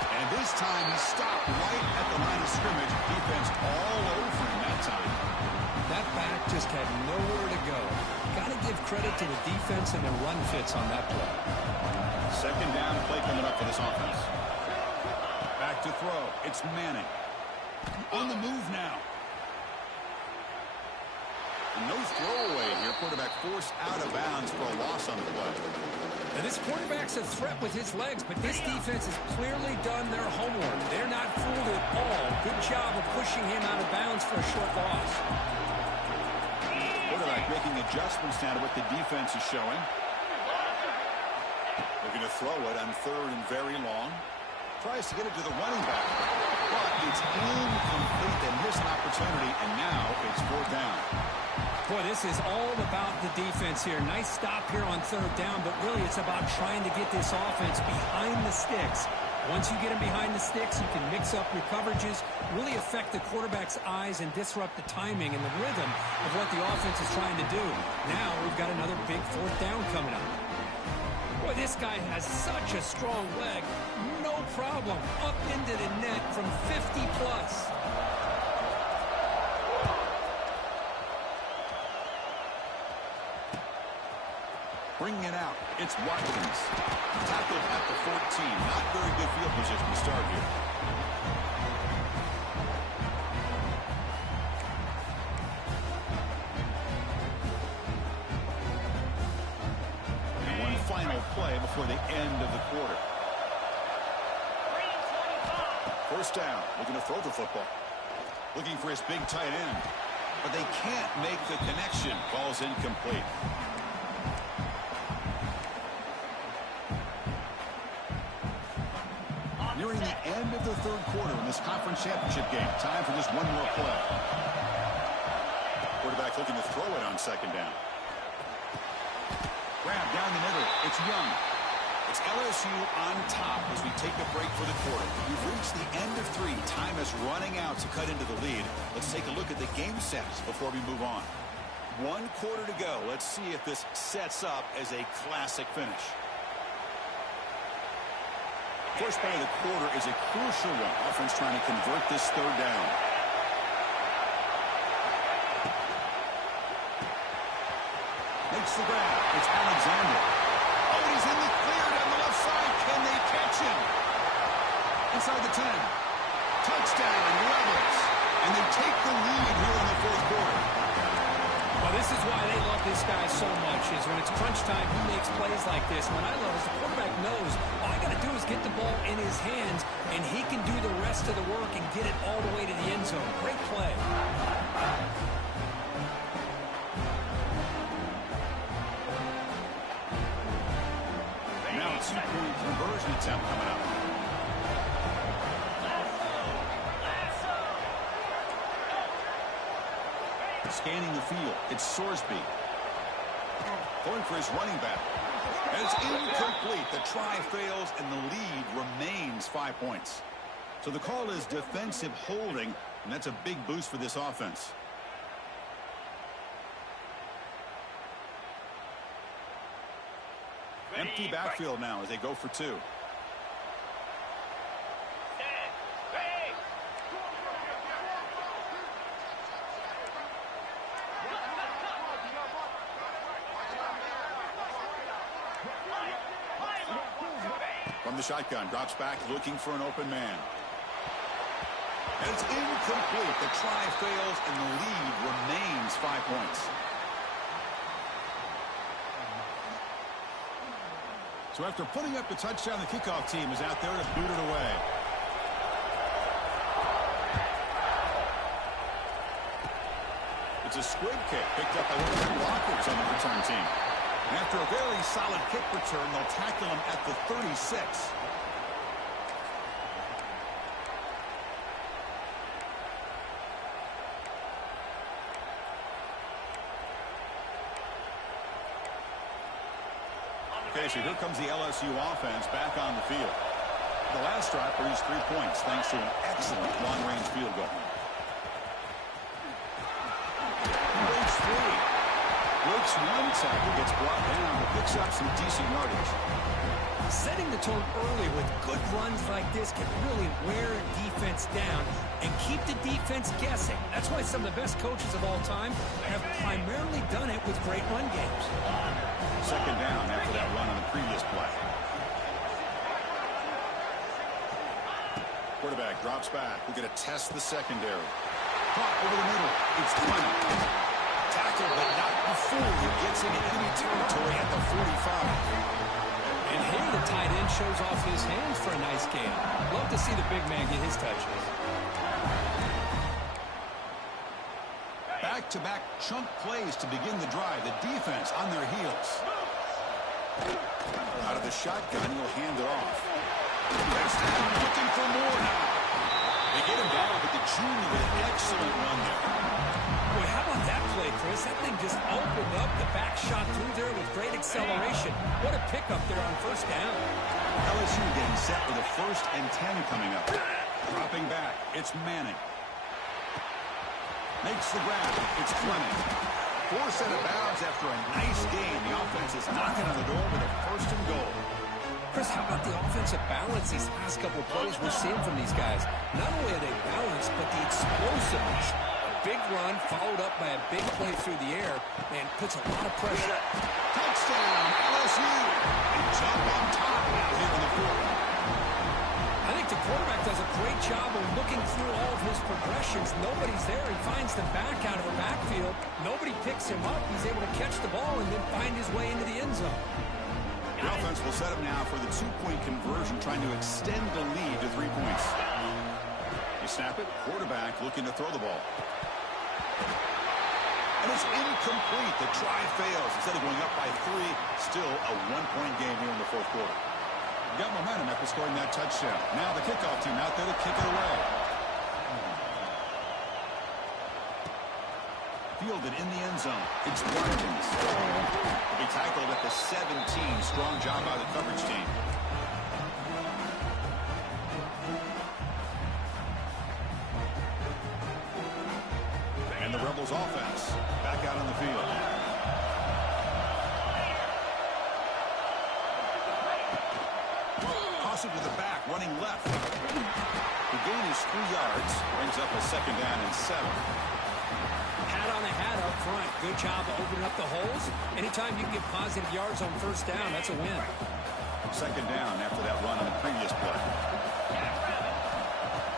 And this time he stopped right at the line of scrimmage. Defense all over him that time. That back just had nowhere to go. Got to give credit to the defense and their run fits on that play. Second down play coming up for this offense. Back to throw. It's Manning. On the move now. And no throwaway here. Quarterback forced out of bounds for a loss on the play. And this quarterback's a threat with his legs, but this defense has clearly done their homework. They're not fooled at all. Good job of pushing him out of bounds for a short loss. Quarterback making adjustments now to what the defense is showing. Looking to throw it on third and very long. Tries to get it to the running back. But it's incomplete. They miss an opportunity, and now it's fourth down. Boy, this is all about the defense here. Nice stop here on third down, but really it's about trying to get this offense behind the sticks. Once you get them behind the sticks, you can mix up your coverages, really affect the quarterback's eyes and disrupt the timing and the rhythm of what the offense is trying to do. Now we've got another big fourth down coming up. Boy, this guy has such a strong leg. No problem. Up into the net from 50 plus. Bringing it out, it's Watkins. Tackled at the 14. Not very good field position to start here. And one final play before the end of the quarter. First down, looking to throw the football. Looking for his big tight end. But they can't make the connection. Ball's incomplete. Nearing the end of the third quarter in this conference championship game. Time for just one more play. Quarterback looking to throw it on second down. Grab down the middle. It's Young. It's LSU on top as we take a break for the quarter. We've reached the end of three. Time is running out to cut into the lead. Let's take a look at the game sets before we move on. 1 quarter to go. Let's see if this sets up as a classic finish. First play of the quarter is a crucial one. Offense trying to convert this third down. Makes the grab. It's Alexander. Oh, he's in the clear down the left side. Can they catch him? Inside the 10. Touchdown, Rebels. And they take the lead here in the fourth quarter. Well, this is why they love this guy so much, is when it's crunch time, he makes plays like this. What I love is the quarterback knows all I got to do is get the ball in his hands, and he can do the rest of the work and get it all the way to the end zone. Great play. Now a two-point conversion attempt coming up. Scanning the field, it's Sorsby. Going for his running back. And it's incomplete. The try fails, and the lead remains 5 points. So the call is defensive holding, and that's a big boost for this offense. Empty backfield now as they go for two. From the shotgun, drops back, looking for an open man. And it's incomplete. The try fails, and the lead remains 5 points. So after putting up the touchdown, the kickoff team is out there to boot it away. It's a squib kick picked up by one of the blockers on the return team. And after a very solid kick return, they'll tackle him at the 36. Okay, so here comes the LSU offense back on the field. The last drive produced 3 points thanks to an excellent long-range field goal. Breaks free. Breaks one tackle, gets brought down, but picks up some decent yardage. Setting the tone early with good runs like this can really wear a defense down and keep the defense guessing. That's why some of the best coaches of all time have primarily done it with great run games. Second down after that run on the previous play. Quarterback drops back. We're going to test the secondary. Caught over the middle. It's 20. Tackled, but not before he gets into enemy territory at the 45. And here the tight end shows off his hands for a nice gain. Love to see the big man get his touches. Back-to-back chunk plays to begin the drive. The defense on their heels. Out of the shotgun, he'll hand it off. Looking for more now. They get him down, but the junior with an excellent run there. Boy, how about that play, Chris? That thing just opened up. The back shot through there with great acceleration. What a pickup there on first down. LSU getting set with a 1st and 10 coming up. Dropping back. It's Manning. Makes the grab. It's Fleming. Forced out of bounds after a nice game. The offense is knocking on the door with a 1st and goal. Chris, how about the offensive balance these last couple of plays we're seeing from these guys? Not only are they balanced, but the explosiveness. Big run followed up by a big play through the air and puts a lot of pressure. Touchdown, LSU. They jump on top now here in the 4th. I think the quarterback does a great job of looking through all of his progressions. Nobody's there. He finds the back out of the backfield. Nobody picks him up. He's able to catch the ball and then find his way into the end zone. The offense will set up now for the 2-point conversion, trying to extend the lead to 3 points. They snap it. Quarterback looking to throw the ball. And it's incomplete. The try fails. Instead of going up by 3, still a 1-point game here in the 4th quarter. Got momentum after scoring that touchdown. Now the kickoff team out there to kick it away. Fielded in the end zone. It's Watkins. He'll be tackled at the 17. Strong job by the coverage team. And the Rebels offense back out on the field. Toss it to the back, running left. The gain is 3 yards. Brings up a 2nd down and 7. Hat on the hat up front. Good job of opening up the holes. Anytime you can get positive yards on first down, that's a win. 2nd down after that run on the previous play.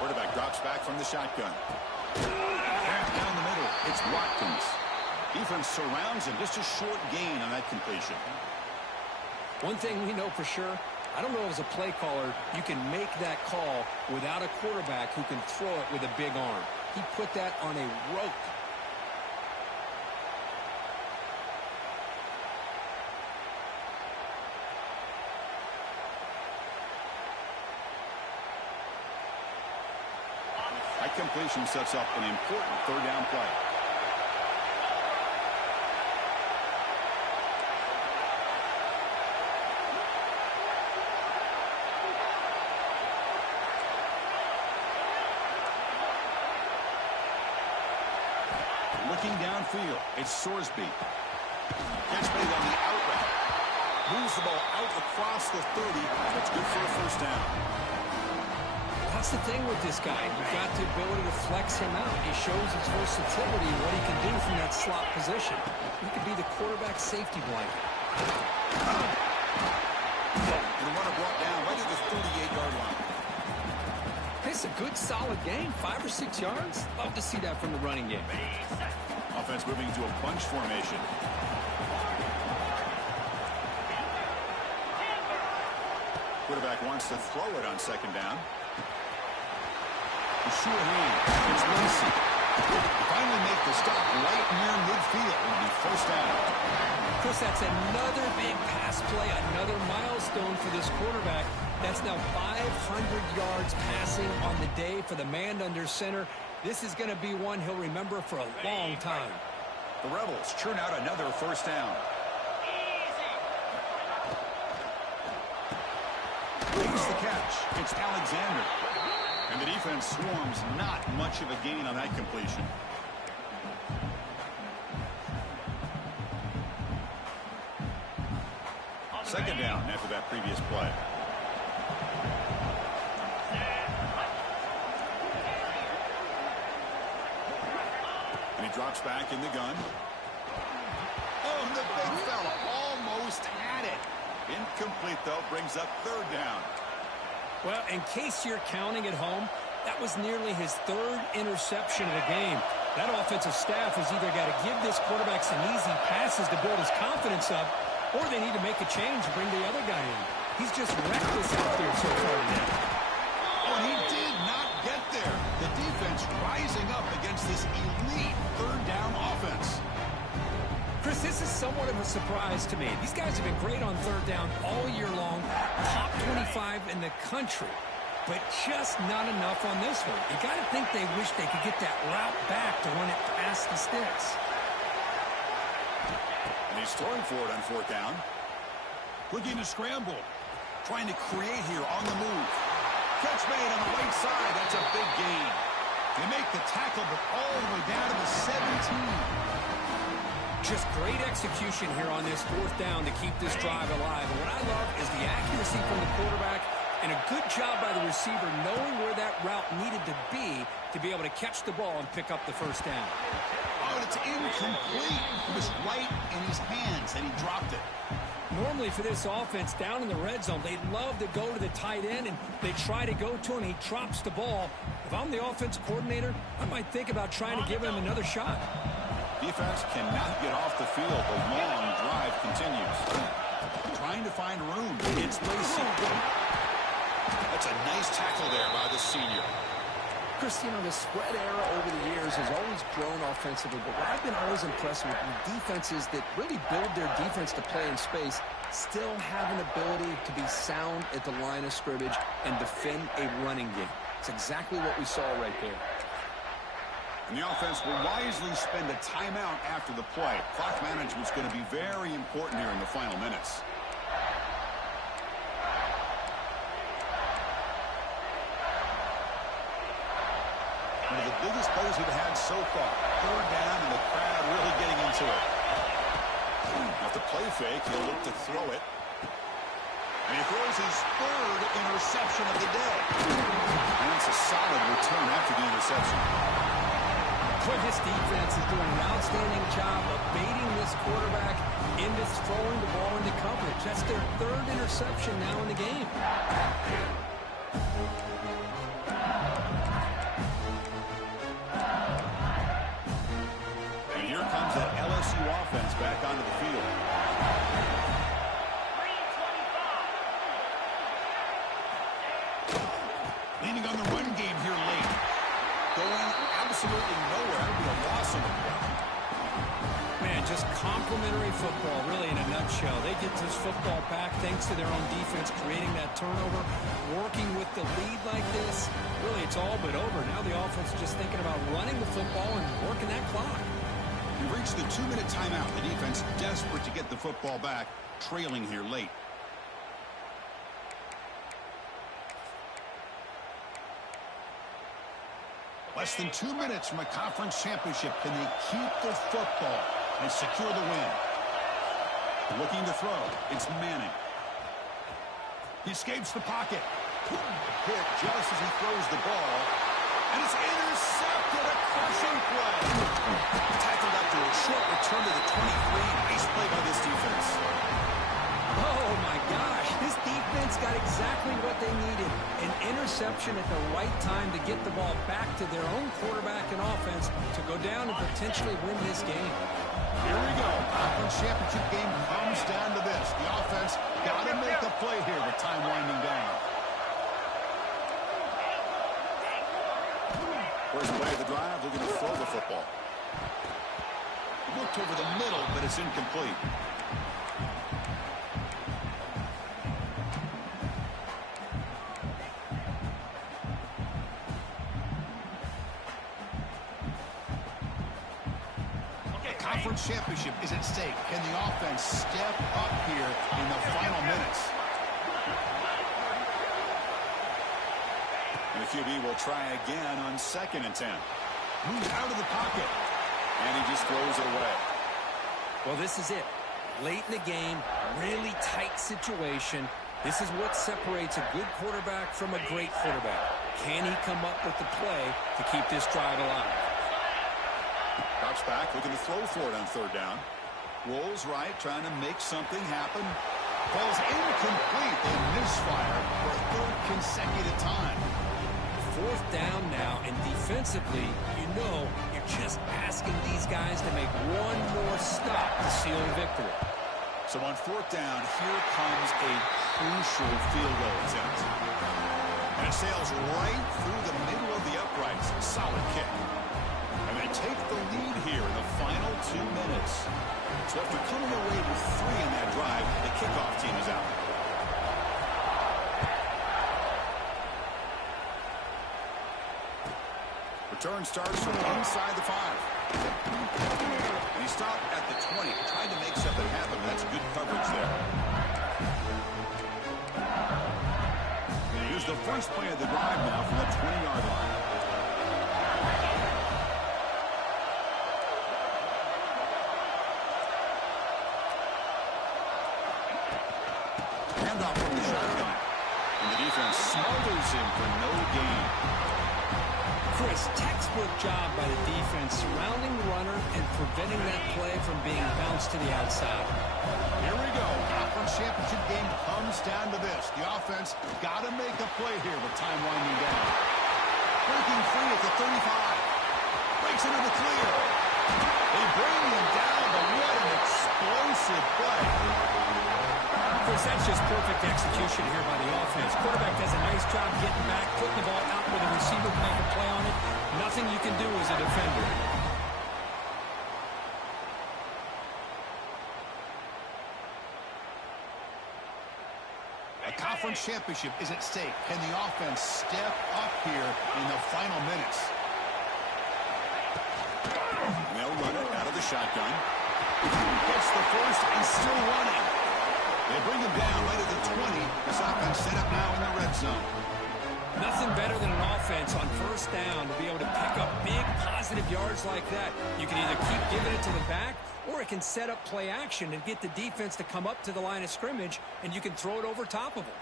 Quarterback drops back from the shotgun. Down the middle, it's Watkins. Defense surrounds him. Just a short gain on that completion. One thing we know for sure, I don't know as a play caller, you can make that call without a quarterback who can throw it with a big arm. He put that on a rope. That completion sets up an important 3rd down play. Looking downfield, it's Sorsby. Gets big on the out route. Moves the ball out across the 30. That's good for a 1st down. That's the thing with this guy. You've got the ability to flex him out. He shows his versatility and what he can do from that slot position. He could be the quarterback safety blanket. And the runner brought down right at the 38-yard line. It's a good, solid game. 5 or 6 yards. Love to see that from the running game. Offense moving to a bunch formation. Quarterback wants to throw it on second down. Sure hand. It's Lacey. Finally make the stop right near midfield. It'll be first down. Chris, that's another big pass play, another milestone for this quarterback. That's now 500 yards passing on the day for the man under center. This is going to be one he'll remember for a long time. The Rebels churn out another first down. Makes the catch. It's Alexander. And the defense swarms not much of a gain on that completion. Second down after that previous play. And he drops back in the gun. Oh, and the big fella almost had it. Incomplete, though, brings up third down. Well, in case you're counting at home, that was nearly his 3rd interception of the game. That offensive staff has either got to give this quarterback some easy passes to build his confidence up, or they need to make a change and bring the other guy in. He's just reckless out there so far today. Oh, and he did not get there. The defense rising up against this elite third down offense. Chris, this is somewhat of a surprise to me. These guys have been great on third down all year long, top 25 in the country, but just not enough on this one. You got to think they wish they could get that route back to run it past the sticks. And he's throwing for it on fourth down. Looking to scramble. Trying to create here on the move. Catch made on the right side. That's a big gain. They make the tackle, but all the way down to the 17. Just great execution here on this fourth down to keep this drive alive. And what I love is the accuracy from the quarterback and a good job by the receiver knowing where that route needed to be able to catch the ball and pick up the first down. Oh, and it's incomplete. It was right in his hands, and he dropped it. Normally for this offense down in the red zone, they love to go to the tight end, and they try to go to him. He drops the ball. If I'm the offensive coordinator, I might think about trying to give him another shot. Defense cannot get off the field. The long drive continues. Trying to find room. It's Lacey. That's a nice tackle there by the senior. Chris, you know, the spread era over the years has always grown offensively, but what I've been always impressed with defenses that really build their defense to play in space still have an ability to be sound at the line of scrimmage and defend a running game. It's exactly what we saw right there. And the offense will wisely spend a timeout after the play. Clock management is going to be very important here in the final minutes. One of the biggest plays we've had so far. Third down and the crowd really getting into it. After play fake, he'll look to throw it. And he throws his 3rd interception of the day. And it's a solid return after the interception. Boy, this defense is doing an outstanding job of baiting this quarterback into throwing the ball into coverage. That's their 3rd interception now in the game. And here comes that LSU offense back onto the field. Leaning on the run game here late. Going absolutely nowhere. That'll be a loss on the play. Man, just complimentary football, really, in a nutshell. They get this football back thanks to their own defense, creating that turnover, working with the lead like this. Really, it's all but over. Now the offense is just thinking about running the football and working that clock. We've reached the 2-minute timeout. The defense desperate to get the football back, trailing here late. Less than 2 minutes from a conference championship. Can they keep the football and secure the win? Looking to throw. It's Manning. He escapes the pocket. Hit just as he throws the ball. And it's intercepted. A crushing play. Tackled after a short return to the 23. Nice play by this defense. Oh, my gosh. This defense defense got exactly what they needed. An interception at the right time to get the ball back to their own quarterback and offense to go down and potentially win this game. Here we go. Conference championship game comes down to this. The offense got to make a play here with time winding down. First play of the drive, looking to throw the football. Looked over the middle, but it's incomplete. Conference championship is at stake. Can the offense step up here in the final minutes? And the QB will try again on 2nd and 10. Moves out of the pocket. And he just throws it away. Well, this is it. Late in the game, really tight situation. This is what separates a good quarterback from a great quarterback. Can he come up with the play to keep this drive alive? Drops back, looking to throw for it on 3rd down. Rolls right, trying to make something happen. Falls incomplete. They misfire for a 3rd consecutive time. 4th down now, and defensively, you're just asking these guys to make one more stop to seal the victory. So on 4th down, here comes a crucial field goal attempt. And it sails right through the middle of the uprights. Solid kick. And they take the lead here in the final 2 minutes. So after coming away with 3 in that drive, the kickoff team is out. Return starts from inside the 5. And he stopped at the 20, trying to make something happen. That's good coverage there. They use the first play of the drive now from the 20-yard line. Handoff from the shotgun. And the defense smothers him for no gain. Chris, textbook job by the defense surrounding the runner and preventing that play from being bounced to the outside. Here we go. Conference championship game comes down to this. The offense got to make a play here with time winding down. Breaking free at the 35. Breaks into the clear. They bring him down, but what an explosive play. Chris, that's just perfect execution here by the offense. Quarterback does a nice job getting back, putting the ball out where the receiver can make a play on it. Nothing you can do as a defender. A conference championship is at stake. Can the offense step up here in the final minutes? They'll run it out of the shotgun. Gets the first and still running. They bring him down right at the 20. This offense set up now in the red zone. Nothing better than an offense on 1st down to be able to pick up big positive yards like that. You can either keep giving it to the back, or it can set up play action and get the defense to come up to the line of scrimmage, and you can throw it over top of them.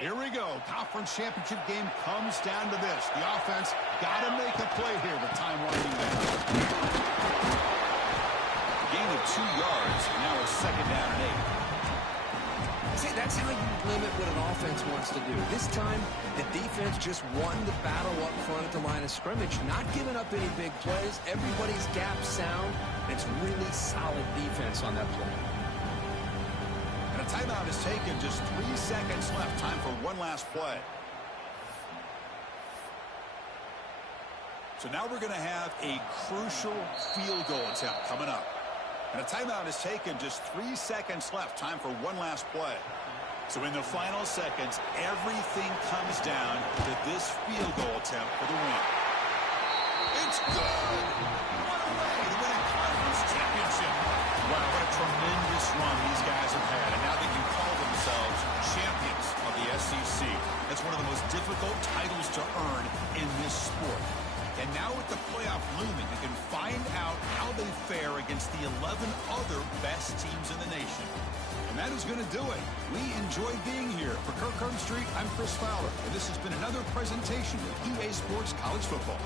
Here we go. Conference championship game comes down to this. The offense got to make a play here with time winding down. Gain of 2 yards. Now it's 2nd down and 8. See, that's how you limit what an offense wants to do. This time, the defense just won the battle up front at the line of scrimmage, not giving up any big plays. Everybody's gap sound. It's really solid defense on that play. And a timeout is taken. Just 3 seconds left. Time for one last play. So now we're going to have a crucial field goal attempt coming up. And a timeout is taken. Just 3 seconds left. Time for one last play. So in the final seconds, everything comes down to this field goal attempt for the win. It's good! What a way to win a conference championship. Wow, what a tremendous run these guys have had. And now they can call themselves champions of the SEC. That's one of the most difficult titles to earn in this sport. And now with the playoff looming, they can find out how they fare against the 11 other best teams in the nation. And that is going to do it. We enjoyed being here. For Kirk Street, I'm Chris Fowler, and this has been another presentation of EA Sports College Football.